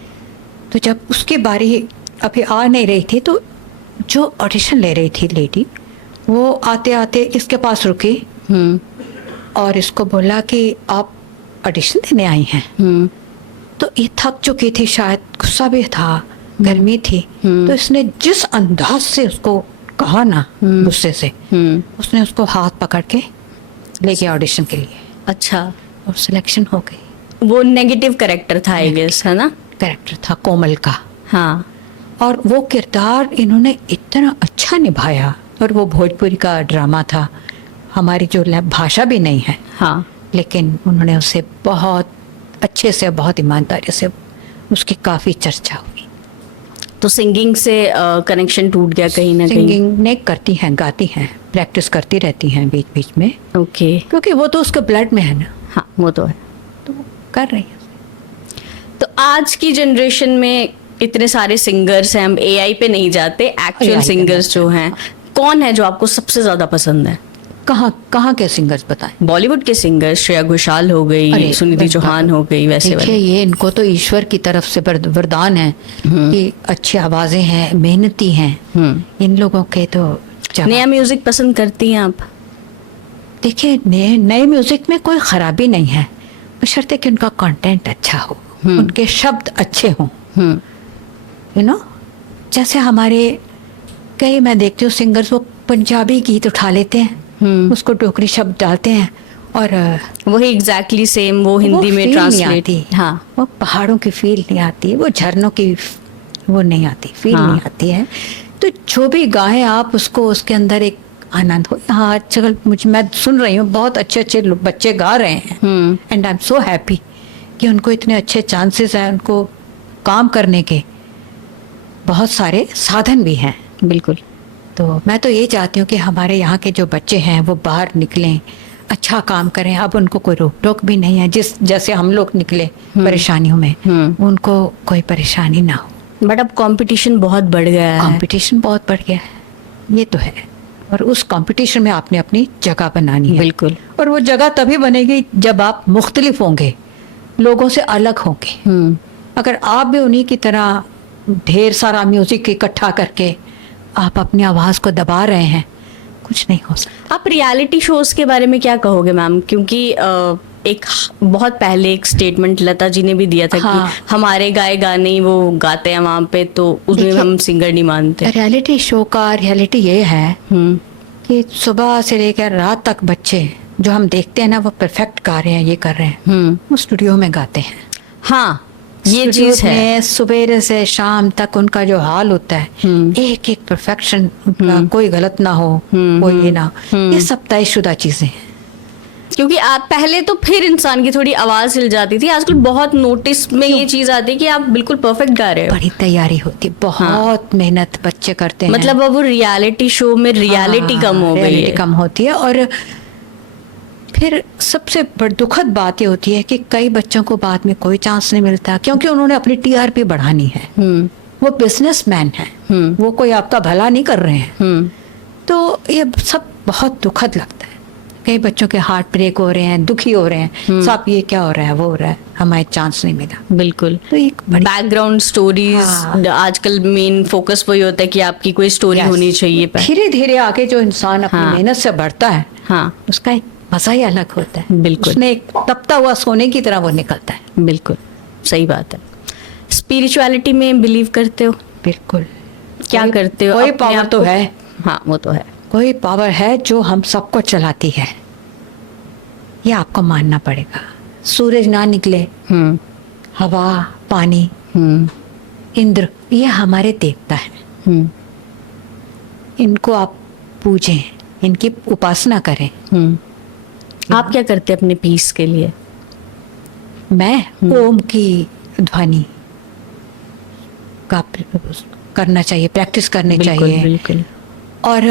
तो जब उसकी बारी अभी आ नहीं रही थी, तो जो ऑडिशन ले रही थी लेडी, वो आते आते इसके पास रुकी और इसको बोला कि आप ऑडिशन देने आई हैं। तो ये थक चुकी थी शायद, गुस्सा भी था, गर्मी थी, तो इसने जिस अंदाज से उसको कहा ना, गुस्से से, उसने उसको हाथ पकड़ के ले गया ऑडिशन के लिए। अच्छा। और सिलेक्शन हो गई। वो नेगेटिव कैरेक्टर था आई गेस, है ना? कैरेक्टर था कोमल का। हाँ। और वो किरदार इन्होंने इतना अच्छा निभाया, और वो भोजपुरी का ड्रामा था, हमारी जो भाषा भी नहीं है, हाँ। लेकिन उन्होंने उसे बहुत अच्छे से, बहुत ईमानदारी से, उसकी काफ़ी चर्चा हुई। तो सिंगिंग से कनेक्शन टूट गया कहीं ना कहीं? सिंगिंग नहीं करती हैं, गाती हैं, प्रैक्टिस करती रहती हैं बीच बीच में, ओके। क्योंकि वो तो उसके ब्लड में है ना, हाँ, वो तो है। तो कर रही है। तो आज की जनरेशन में इतने सारे सिंगर्स हैं, हम एआई पे नहीं जाते, एक्चुअल AI पे सिंगर्स जो हैं, कौन है जो आपको सबसे ज्यादा पसंद है? कहाँ के सिंगर्स बताएं? बॉलीवुड के सिंगर्स, श्रेया घोषाल हो गई, अरे, सुनिधि चौहान हो गई, वैसे देखिए, वाले। ये इनको तो ईश्वर की तरफ से वरदान है कि अच्छी आवाजें हैं, मेहनती हैं। इन लोगों के तो जवाब- नया म्यूजिक पसंद करती हैं आप? देखिए, नए म्यूजिक में कोई खराबी नहीं है, बशर्ते कि उनका कंटेंट अच्छा हो, उनके शब्द अच्छे हों। यू नो, जैसे हमारे कई, मैं देखती हूँ सिंगर्स, वो पंजाबी गीत उठा लेते हैं, उसको डोगरी शब्द डालते हैं, और वही एग्जैक्टली सेम वो वो हिंदी में feel नहीं ट्रांसलेट। आती। हाँ। वो पहाड़ों की फील नहीं आती, वो झरनों की वो नहीं आती, फील हाँ। नहीं आती है। तो जो भी गाएं आप, उसको उसके अंदर एक आनंद हो। हाँ, आजकल मैं सुन रही हूँ, बहुत अच्छे अच्छे बच्चे गा रहे हैं, and I am so happy कि उनको इतने अच्छे चांसेस हैं, उनको काम करने के बहुत सारे साधन भी हैं। बिल्कुल। तो मैं तो ये चाहती हूँ कि हमारे यहाँ के जो बच्चे हैं वो बाहर निकलें, अच्छा काम करें। अब उनको कोई रोक टोक भी नहीं है, जैसे हम लोग निकले परेशानियों में, उनको कोई परेशानी ना हो। बट अब कंपटीशन बहुत बढ़ गया है। कंपटीशन बहुत बढ़ गया है, ये तो है, और उस कंपटीशन में आपने अपनी जगह बनानी है। बिल्कुल। और वो जगह तभी बनेगी जब आप मुख्तलिफ होंगे, लोगों से अलग होंगे। अगर आप भी उन्हीं की तरह ढेर सारा म्यूजिक इकट्ठा करके आप अपनी आवाज़ को दबा रहे हैं, कुछ नहीं हो सकता। आप रियलिटी शोज के बारे में क्या कहोगे मैम? क्योंकि एक बहुत पहले एक स्टेटमेंट लता जी ने भी दिया था हाँ। कि हमारे गाए गाने ही वो गाते हैं वहां पे, तो उसमें देखिए, हम सिंगर नहीं मानते। रियलिटी शो का रियलिटी ये है कि सुबह से लेकर रात तक बच्चे जो हम देखते हैं ना, वो परफेक्ट गा रहे हैं, ये कर रहे हैं, वो स्टूडियो में गाते हैं। हाँ, ये स्टूडियो चीज है। में सुबह से शाम तक उनका जो हाल होता है, एक एक परफेक्शन, कोई गलत ना हो, कोई ये ना, ये सब तयशुदा चीजें हैं। क्योंकि आप पहले तो फिर इंसान की थोड़ी आवाज हिल जाती थी, आजकल बहुत नोटिस में ये चीज आती है कि आप बिल्कुल परफेक्ट गा रहे हो। बड़ी तैयारी होती है, बहुत मेहनत बच्चे करते हैं। मतलब अब वो रियलिटी शो में रियलिटी कम हो गई रियलिटी है। कम होती है। और फिर सबसे बड़ी दुखद बात ये होती है कि कई बच्चों को बाद में कोई चांस नहीं मिलता, क्योंकि उन्होंने अपनी टीआरपी बढ़ानी है। वो बिजनेसमैन है, वो कोई आपका भला नहीं कर रहे हैं। तो ये सब बहुत दुखद लगता है। कई बच्चों के हार्ट ब्रेक हो रहे हैं, दुखी हो रहे हैं, साहब ये क्या हो रहा है, वो हो रहा है, हमें चांस नहीं मिला। बिल्कुल। तो एक बड़ी बैकग्राउंड स्टोरीज, हाँ। आजकल मेन फोकस वही होता है कि आपकी कोई स्टोरी होनी चाहिए। धीरे धीरे आगे जो इंसान अपनी हाँ। मेहनत से बढ़ता है, हाँ, उसका एक मजा ही अलग होता है। बिल्कुल। उसमें एक तपता हुआ सोने की तरह वो निकलता है। बिल्कुल सही बात है। स्पिरिचुअलिटी में बिलीव करते हो? बिल्कुल। क्या करते हो? कोई अपने पावर आप तो को- है, हाँ, वो तो है। कोई पावर है जो हम सबको चलाती है, ये आपको मानना पड़ेगा। सूरज ना निकले, हवा, पानी, इंद्र, ये हमारे देवता हैं। इनको आप पूजें, इनकी उपासना करें। आप क्या करते हैं अपने पीस के लिए? मैं ओम की ध्वनि का करना चाहिए, प्रैक्टिस करनी बिल्कुल, चाहिए। बिल्कुल। और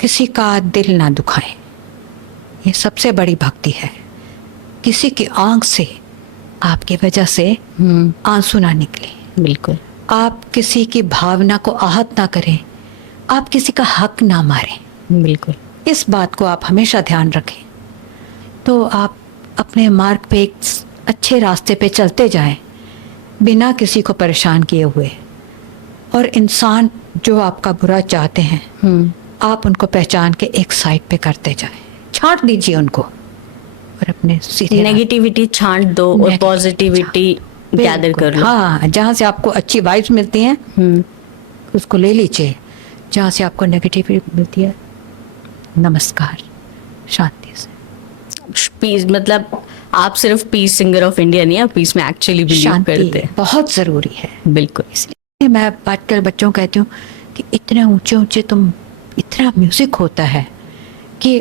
किसी का दिल ना दुखाए, ये सबसे बड़ी भक्ति है। किसी की आंख से आपकी वजह से आंसू ना निकले। बिल्कुल। आप किसी की भावना को आहत ना करें, आप किसी का हक ना मारें। बिल्कुल। इस बात को आप हमेशा ध्यान रखें, तो आप अपने मार्ग पे एक अच्छे रास्ते पे चलते जाएं, बिना किसी को परेशान किए हुए। और इंसान जो आपका बुरा चाहते हैं, आप उनको पहचान के एक साइड पे करते जाएं, छांट दीजिए उनको और अपने सीधे नेगेटिविटी छांट दो और Negativity पॉजिटिविटी गैदर कर लो। हाँ, जहाँ से आपको अच्छी वाइब्स मिलती हैं उसको ले लीजिए, जहाँ से आपको नेगेटिविटी मिलती है नमस्कार, शांति से। पीस मतलब आप सिर्फ पीस सिंगर ऑफ इंडिया नहीं, आप पीस में एक्चुअली बिलीव करते शांति हैं। बहुत जरूरी है। बिल्कुल। इसलिए मैं आजकल बच्चों को कहती हूँ कि इतने ऊंचे ऊंचे तुम, इतना म्यूजिक होता है कि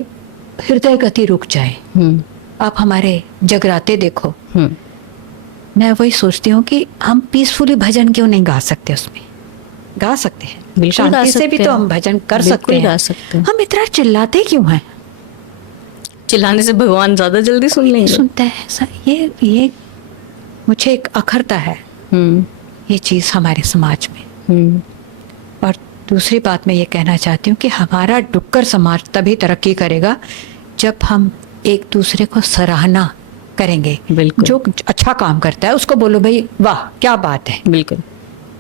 हृदय गति रुक जाए। आप हमारे जगराते देखो, मैं वही सोचती हूँ कि हम पीसफुली भजन क्यों नहीं गा सकते? उसमें गा सकते हैं, बिल्कुल गा शांति से भी सकते तो हैं। हम भजन कर बिल्कुल सकते हैं। गा सकते हैं। हम इतना चिल्लाते क्यों हैं? चिल्लाने से भगवान ज्यादा जल्दी सुन लेंगे। सुनता है ऐसा, ये मुझे एक अखरता है ये चीज हमारे समाज में। और दूसरी बात मैं ये कहना चाहती हूँ कि हमारा डुक्कर समाज तभी तरक्की करेगा जब हम एक दूसरे को सराहना करेंगे। बिल्कुल। जो अच्छा काम करता है उसको बोलो भाई वाह क्या बात है। बिल्कुल।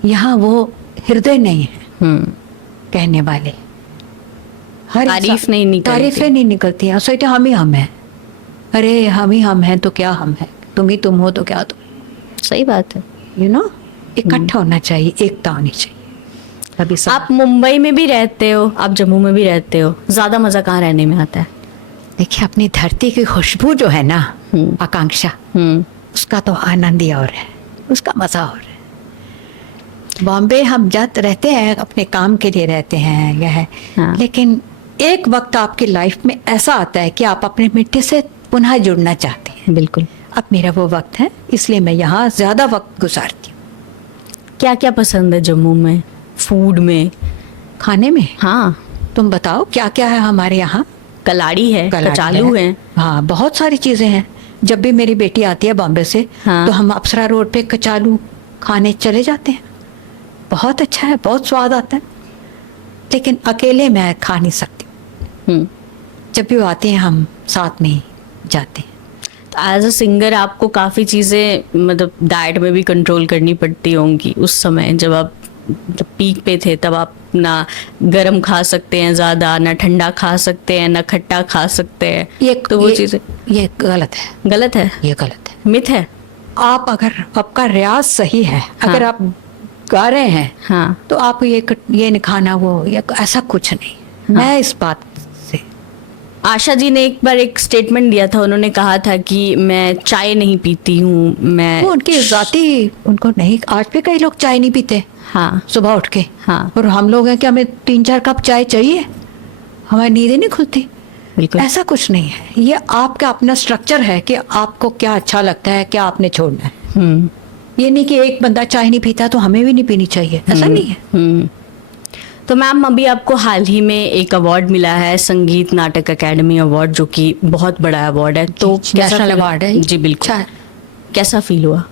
यहाँ वो हृदय नहीं है कहने वाले, हर तारीफ नहीं निकलती। तारीफें नहीं निकलती हैं। सोचते हम ही हम हैं, अरे हम ही हम हैं तो क्या हम हैं, तुम ही तुम हो तो क्या तुम। सही बात है। यू नो, इकट्ठा होना चाहिए, एकता होनी चाहिए। अभी सब आप मुंबई में भी रहते हो, आप जम्मू में भी रहते हो, ज्यादा मजा कहाँ रहने में आता है? देखिए, अपनी धरती की खुशबू जो है ना, आकांक्षा, उसका तो आनंद ही और है, उसका मजा और है। बॉम्बे हम जाते रहते हैं, अपने काम के लिए रहते हैं, यह है। हाँ। लेकिन एक वक्त आपकी लाइफ में ऐसा आता है कि आप अपने मिट्टी से पुनः जुड़ना चाहते हैं। बिल्कुल। अब मेरा वो वक्त है, इसलिए मैं यहाँ ज्यादा वक्त गुजारती हूँ। क्या क्या पसंद है जम्मू में, फूड में? खाने में हाँ, तुम बताओ क्या क्या है हमारे यहाँ? कलाड़ी है, कचालू है। हाँ, बहुत सारी चीजें हैं। जब भी मेरी बेटी आती है बॉम्बे से, हाँ। तो हम अप्सरा रोड पे कचालू खाने चले जाते हैं। बहुत अच्छा है, बहुत स्वाद आता है, लेकिन अकेले मैं खा नहीं सकती। जब भी वो आते हैं हम साथ में ही जाते हैं। तो एज अ सिंगर आपको काफी चीजें मतलब डाइट में भी कंट्रोल करनी पड़ती होंगी उस समय जब आप जब पीक पे थे तब आप ना गर्म खा सकते हैं ज़्यादा, ना ठंडा खा सकते हैं, ना खट्टा खा सकते हैं, तो वो चीज़ें ये गलत है, गलत है, ये गलत है। मिथ है। आप अगर आपका रियाज सही है, अगर हाँ। आप गा रहे हैं हाँ, तो आप ये नहीं खाना, वो ये ऐसा कुछ नहीं। मैं इस बात से, आशा जी ने एक बार एक स्टेटमेंट दिया था, उन्होंने कहा था कि मैं चाय नहीं पीती हूँ, मैं वो उनकी जाती, उनको नहीं, आज भी कई लोग चाय नहीं पीते हाँ सुबह उठ के। हाँ और हम लोग हैं कि हमें 3-4 कप चाय चाहिए, हमारी नींद ही नहीं खुलती। बिल्कुल। ऐसा कुछ नहीं है, ये आपका अपना स्ट्रक्चर है कि आपको क्या अच्छा लगता है, क्या आपने छोड़ना है। हम्म ये नहीं कि एक बंदा चाय नहीं पीता तो हमें भी नहीं पीनी चाहिए, ऐसा नहीं है। तो मैम अभी आपको हाल ही में एक अवार्ड मिला है, संगीत नाटक अकेडमी अवार्ड, जो कि बहुत बड़ा अवार्ड है। तो नेशनल अवार्ड है जी बिल्कुल। अच्छा, कैसा फील हुआ?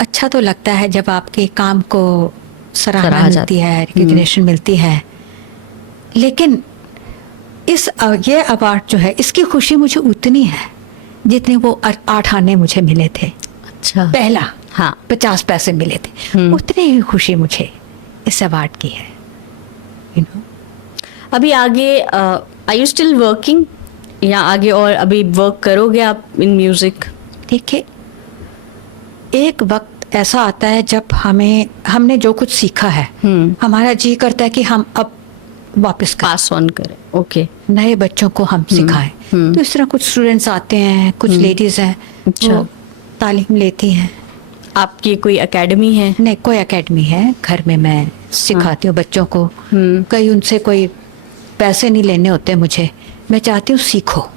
अच्छा तो लगता है जब आपके काम को सराहना सराहा मिलती जाता है, रिकग्निशन मिलती है। लेकिन ये अवार्ड जो है, इसकी खुशी मुझे उतनी है जितने वो 8 आने मुझे मिले थे। अच्छा। पहला हाँ 50 पैसे मिले थे, उतनी ही खुशी मुझे इस अवार्ड की है। you know? अभी आगे आर यू स्टिल वर्किंग, या आगे और अभी वर्क करोगे आप इन म्यूजिक? देखिए, एक वक्त ऐसा आता है जब हमने जो कुछ सीखा है, हमारा जी करता है कि हम अब वापस पास ऑन करें। ओके। नए बच्चों को हम सिखाएं। तो इस तरह कुछ स्टूडेंट्स आते हैं, कुछ लेडीज हैं, अच्छा। वो तालीम लेती हैं। आपकी कोई एकेडमी है? नहीं, कोई एकेडमी है, घर में मैं सिखाती हूँ बच्चों को। कहीं उनसे कोई पैसे नहीं लेने होते मुझे, मैं चाहती हूँ सीखो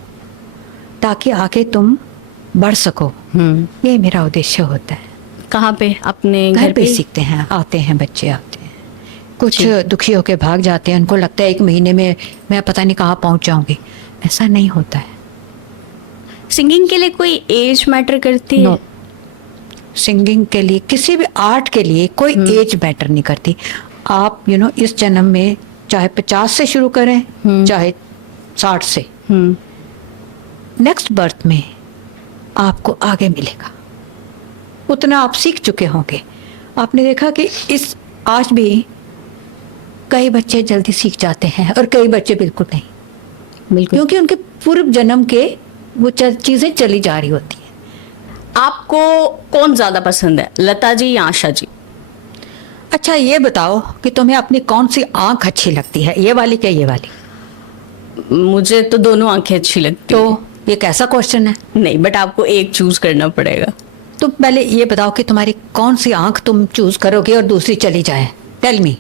ताकि आगे तुम बढ़ सको। ये मेरा उद्देश्य होता है। कहाँ पे? अपने घर पे ही? सीखते हैं, आते हैं बच्चे, आते हैं, कुछ दुखी होके भाग जाते हैं, उनको लगता है 1 महीने में मैं पता नहीं कहाँ पहुँच जाऊंगी। ऐसा नहीं होता है। सिंगिंग के लिए कोई एज मैटर करती है? नो, सिंगिंग के लिए, किसी भी आर्ट के लिए कोई एज मैटर नहीं करती। आप इस जन्म में चाहे 50 से शुरू करें, चाहे 60 से, नेक्स्ट बर्थ में आपको आगे मिलेगा, उतना आप सीख चुके होंगे। आपने देखा कि आज भी कई बच्चे जल्दी सीख जाते हैं और कई बच्चे बिल्कुल नहीं, बिल्कुल, क्योंकि उनके पूर्व जन्म के वो चीजें चली जा रही होती हैं। आपको कौन ज्यादा पसंद है, लता जी या आशा जी? अच्छा, ये बताओ कि तुम्हें अपनी कौन सी आंख अच्छी लगती है, ये वाली क्या ये वाली? मुझे तो दोनों आंखें अच्छी लगती तो हैं। ये कैसा क्वेश्चन है? नहीं, बट आपको एक चूज करना पड़ेगा। तुम पहले ये बताओ कि तुम्हारी कौन सी आंख तुम चूज करोगे और दूसरी चली जाए। Tell me.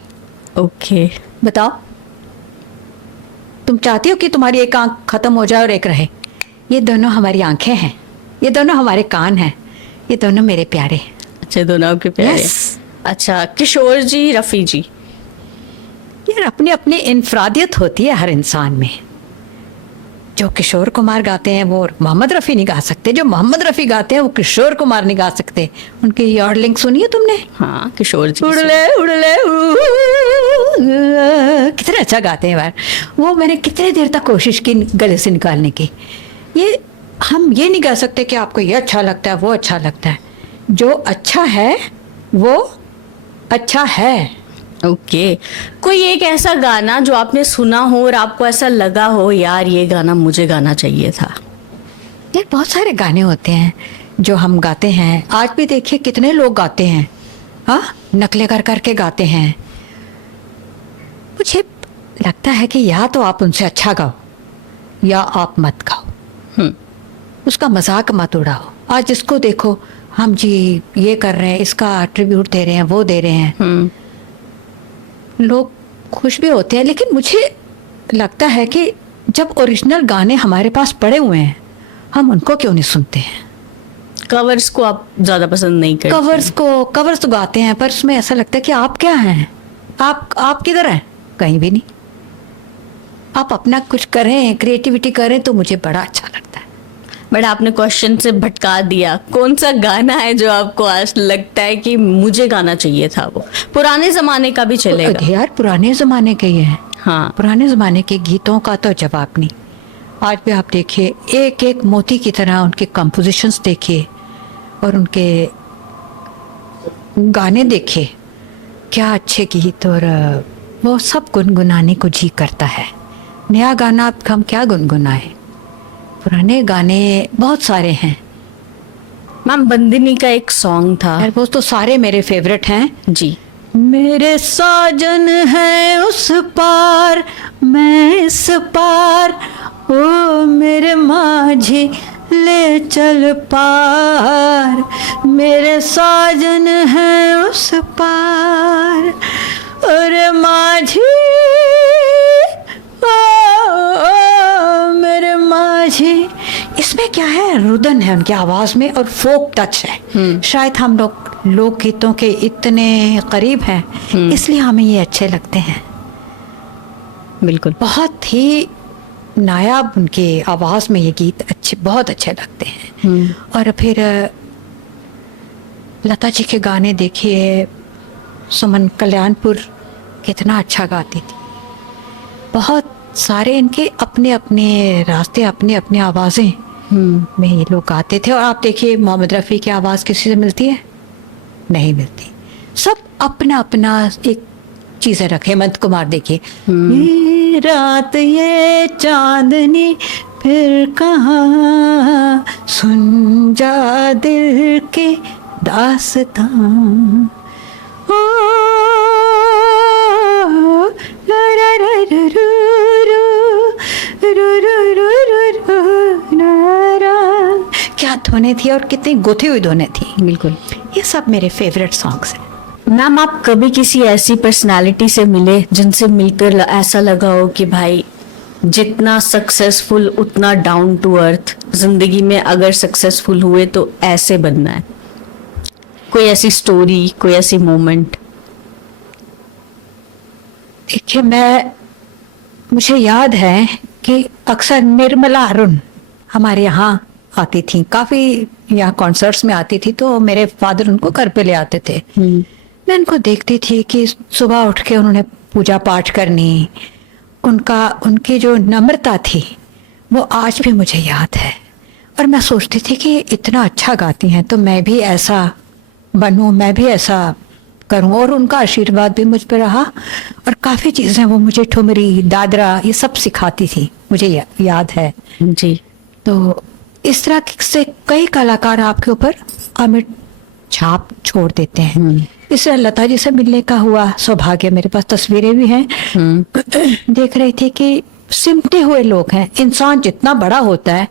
ओके। बताओ, तुम चाहती हो कि तुम्हारी एक आंख खत्म हो जाए और एक रहे? ये दोनों हमारी आंखें हैं, ये दोनों हमारे कान हैं, ये दोनों मेरे प्यारे हैं। अच्छा, दोनों आपके प्यारे हैं। Yes. अच्छा, किशोर जी, रफी जी? यार, अपनी अपनी इनफरादियत होती है हर इंसान में। जो किशोर कुमार गाते हैं वो मोहम्मद रफ़ी नहीं गा सकते, जो मोहम्मद रफ़ी गाते हैं वो किशोर कुमार नहीं गा सकते। उनकी यॉडलिंग सुनी है तुमने? हाँ, किशोर जी उड़ले उड़ले कितना अच्छा गाते हैं यार वो। मैंने कितने देर तक कोशिश की गले से निकालने की। हम ये नहीं कह सकते कि आपको ये अच्छा लगता है, वो अच्छा लगता है। जो अच्छा है वो अच्छा है। ओके। कोई एक ऐसा गाना जो आपने सुना हो और आपको ऐसा लगा हो, यार ये गाना मुझे गाना चाहिए था? यार, बहुत सारे गाने होते हैं जो हम गाते हैं, आज भी देखिए कितने लोग गाते हैं, हाँ, नकलें कर करके गाते हैं। मुझे लगता है कि या तो आप उनसे अच्छा गाओ या आप मत गाओ, उसका मजाक मत उड़ाओ। आज जिसको देखो, हम जी ये कर रहे हैं, इसका ट्रिब्यूट दे रहे हैं, वो दे रहे हैं, लोग खुश भी होते हैं। लेकिन मुझे लगता है कि जब ओरिजिनल गाने हमारे पास पड़े हुए हैं, हम उनको क्यों नहीं सुनते हैं? कवर्स को आप ज्यादा पसंद नहीं करते? कवर्स तो गाते हैं, पर उसमें ऐसा लगता है कि आप क्या हैं, आप किधर हैं? कहीं भी नहीं। आप अपना कुछ करें, क्रिएटिविटी करें, तो मुझे बड़ा अच्छा लगता है। बट आपने क्वेश्चन से भटका दिया। कौन सा गाना है जो आपको आज लगता है कि मुझे गाना चाहिए था? वो पुराने जमाने का भी चलेगा। यार, पुराने जमाने के ये हैं। हाँ, पुराने जमाने के गीतों का तो जवाब नहीं। आज भी आप देखिए, एक एक मोती की तरह उनके कंपोजिशंस देखिए और उनके गाने देखे, क्या अच्छे गीत, और वो सब गुनगुनाने को जी करता है। नया गाना अब हम क्या गुनगुनाए, पुराने गाने बहुत सारे हैं। मैम बंदिनी का एक सॉन्ग था। यार वो तो सारे मेरे फेवरेट हैं जी। मेरे साजन है उस पार, मैं इस पार, ओ मेरे माझी ले चल पार, मेरे साजन है उस पार, अरे माझी, ओ मेरे माझी। इसमें क्या है, रुदन है उनकी आवाज में और फोक टच है। शायद हम लोग लोकगीतों के इतने करीब हैं, इसलिए हमें ये अच्छे लगते हैं। बिल्कुल। बहुत ही नायाब उनकी आवाज में ये गीत अच्छे, बहुत अच्छे लगते हैं। और फिर लता जी के गाने देखिए, सुमन कल्याणपुर कितना अच्छा गाती थी। बहुत सारे इनके अपने अपने रास्ते, अपने अपने आवाजें में ये लोग गाते थे। और आप देखिए मोहम्मद रफ़ी की आवाज किसी से मिलती है? नहीं मिलती। सब अपना अपना एक चीजें रखे। हेमंत कुमार देखिए, ये रात ये चांदनी फिर कहाँ, सुन जा दिल के दास्तां, ओ ला ला ला ला रू रू रू रू रू रू रू ला ला। क्या धुनें थी और कितनी गुथी हुई धुनें थी। बिल्कुल। ये सब मेरे फेवरेट सॉन्ग्स हैं। मैम आप कभी किसी ऐसी पर्सनालिटी से मिले जिनसे मिलकर ऐसा लगा हो कि भाई जितना सक्सेसफुल उतना डाउन टू अर्थ, जिंदगी में अगर सक्सेसफुल हुए तो ऐसे बनना है? कोई ऐसी स्टोरी, कोई ऐसी मोमेंट? देखिए मुझे याद है कि अक्सर निर्मला अरुण हमारे यहाँ आती थी, काफ़ी यहाँ कॉन्सर्ट्स में आती थी, तो मेरे फादर उनको घर पे ले आते थे। मैं उनको देखती थी कि सुबह उठ के उन्होंने पूजा पाठ करनी, उनकी जो नम्रता थी वो आज भी मुझे याद है। और मैं सोचती थी कि इतना अच्छा गाती हैं तो मैं भी ऐसा बनूं, मैं भी ऐसा करूं। और उनका आशीर्वाद भी मुझ पर रहा, और काफ़ी चीज़ें वो मुझे ठुमरी, दादरा, ये सब सिखाती थी, मुझे याद है जी। तो इस तरह से कई कलाकार आपके ऊपर अमिट छाप छोड़ देते हैं। इससे लता जी से मिलने का हुआ सौभाग्य, मेरे पास तस्वीरें भी हैं। देख रही थी कि सिमटे हुए लोग हैं। इंसान जितना बड़ा होता है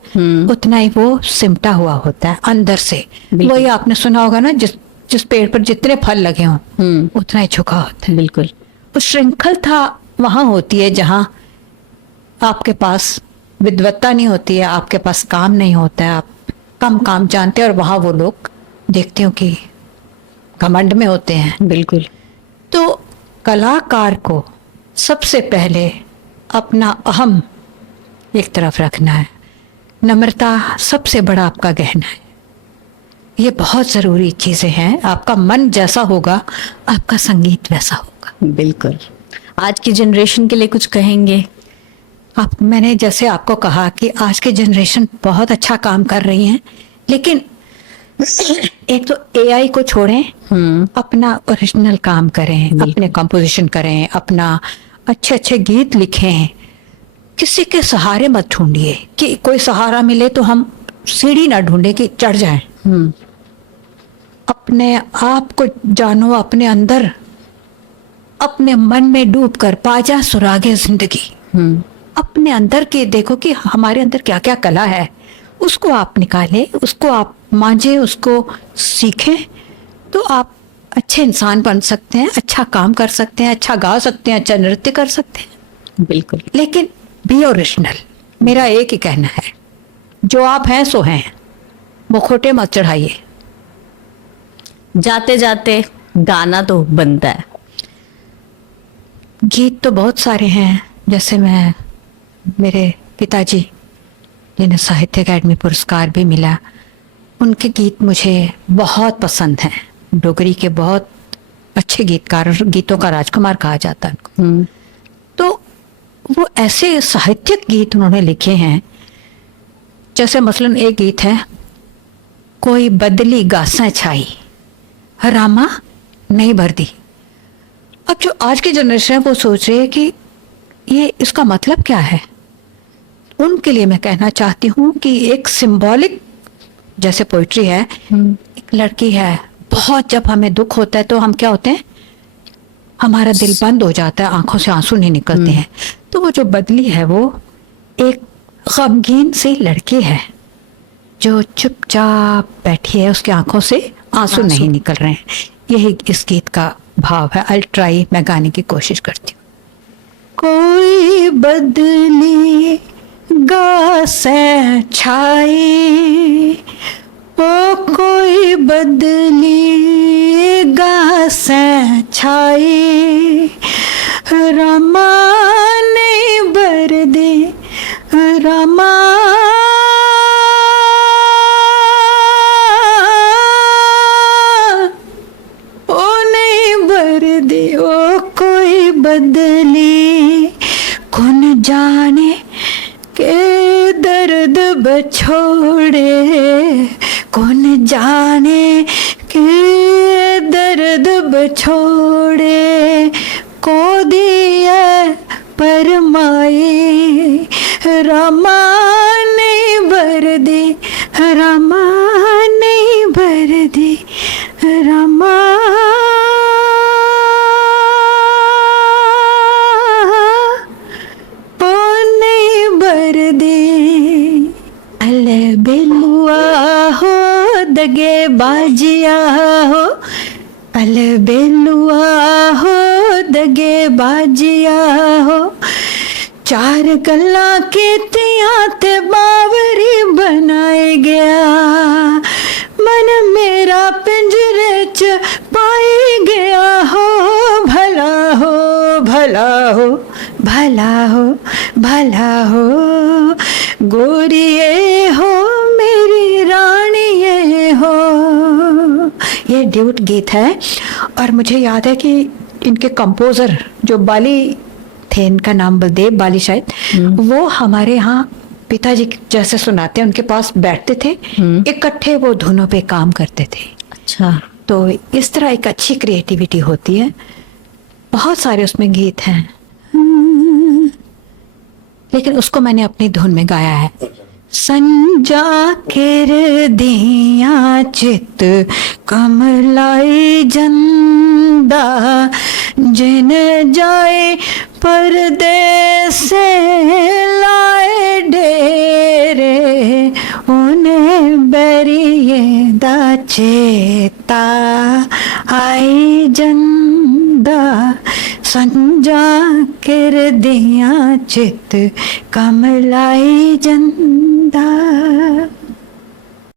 उतना ही वो सिमटा हुआ होता है अंदर से। वही आपने सुना होगा ना, जिस पेड़ पर जितने फल लगे हों उतना ही झुका होता है। बिल्कुल। वो श्रृंखलता वहां होती है जहां आपके पास विद्वत्ता नहीं होती है, आपके पास काम नहीं होता है, आप कम काम जानते हैं, और वहां वो लोग देखते हो कि घमंड में होते हैं। बिल्कुल। तो कलाकार को सबसे पहले अपना अहम एक तरफ रखना है। नम्रता सबसे बड़ा आपका गहना है। ये बहुत ज़रूरी चीज़ें हैं। आपका मन जैसा होगा आपका संगीत वैसा होगा। बिल्कुल। आज की जनरेशन के लिए कुछ कहेंगे? मैंने जैसे आपको कहा कि आज की जनरेशन बहुत अच्छा काम कर रही है, लेकिन एक तो एआई को छोड़ें, अपना ओरिजिनल काम करें, अपने कंपोजिशन करें, अपना अच्छे अच्छे गीत लिखें। किसी के सहारे मत ढूंढिए कि कोई सहारा मिले तो हम सीढ़ी ना ढूंढे कि चढ़ जाएं। अपने आप को जानो, अपने अंदर, अपने मन में डूब कर पा जा सुरागे जिंदगी। अपने अंदर के देखो कि हमारे अंदर क्या क्या कला है, उसको आप निकालें, उसको आप मांझे, उसको सीखें, तो आप अच्छे इंसान बन सकते हैं, अच्छा काम कर सकते हैं, अच्छा गा सकते हैं, अच्छा नृत्य कर सकते हैं। बिल्कुल। लेकिन बी ओरिजिनल, मेरा एक ही कहना है, जो आप हैं सो हैं, मुखोटे मत चढ़ाइए। जाते जाते गाना तो बनता है। गीत तो बहुत सारे हैं, जैसे मेरे पिताजी जिन्हें साहित्य अकादमी पुरस्कार भी मिला, उनके गीत मुझे बहुत पसंद हैं। डोगरी के बहुत अच्छे गीतकार, गीतों का राजकुमार कहा जाता है उनको। तो वो ऐसे साहित्यिक गीत उन्होंने लिखे हैं, जैसे मसलन एक गीत है, कोई बदली गासा छाई, रामा नहीं भरती। अब जो आज की जनरेशन है वो सोच रही है कि ये इसका मतलब क्या है। उनके लिए मैं कहना चाहती हूँ कि एक सिंबॉलिक जैसे पोइट्री है, एक लड़की है, बहुत जब हमें दुख होता है तो हम क्या होते हैं, हमारा दिल बंद हो जाता है, आंखों से आंसू नहीं निकलते हैं। तो वो जो बदली है वो एक गमगीन सी लड़की है जो चुपचाप बैठी है, उसकी आंखों से आंसू नहीं निकल रहे हैं। यही इस गीत का भाव है। अल ट्राई, मैं गाने की कोशिश करती हूँ। कोई बदली गासे छाई, ओ कोई बदली गासे छाई, रमा नहीं बर दे रमा, ओ नहीं बर दे ओ कोई बदली, कौन जाने के दर्द बछोड़े, कौन जाने के दर्द बछोड़े, को दिया परमाई, रमा नहीं बर दे रमा नहीं बर दे रमा, बेलुआ हो दगे बाजिया हो, अल बेलुआ हो दगे बाजिया हो, चार गल्ला कीतियां ते बावरी बनाए गया, मन मेरा पिंजरे च पाई गया हो, भला हो भला हो भला हो भला हो, गोरिये हो मेरी रानिये हो। ये ड्यूट गीत है और मुझे याद है कि इनके कंपोजर जो बाली थे, इनका नाम बलदेव बाली शायद, वो हमारे यहाँ पिताजी जैसे सुनाते हैं उनके पास बैठते थे, इकट्ठे वो धुनों पे काम करते थे। अच्छा, तो इस तरह एक अच्छी क्रिएटिविटी होती है। बहुत सारे उसमें गीत हैं, लेकिन उसको मैंने अपनी धुन में गाया है। संजा केर दिया चित कमलाई जंदा, जिन जाए परदेस लाए डेरे, उन्हें बेरिए दा चेता आई जंदा, संजा कर दिया चित कमलाई जंदा।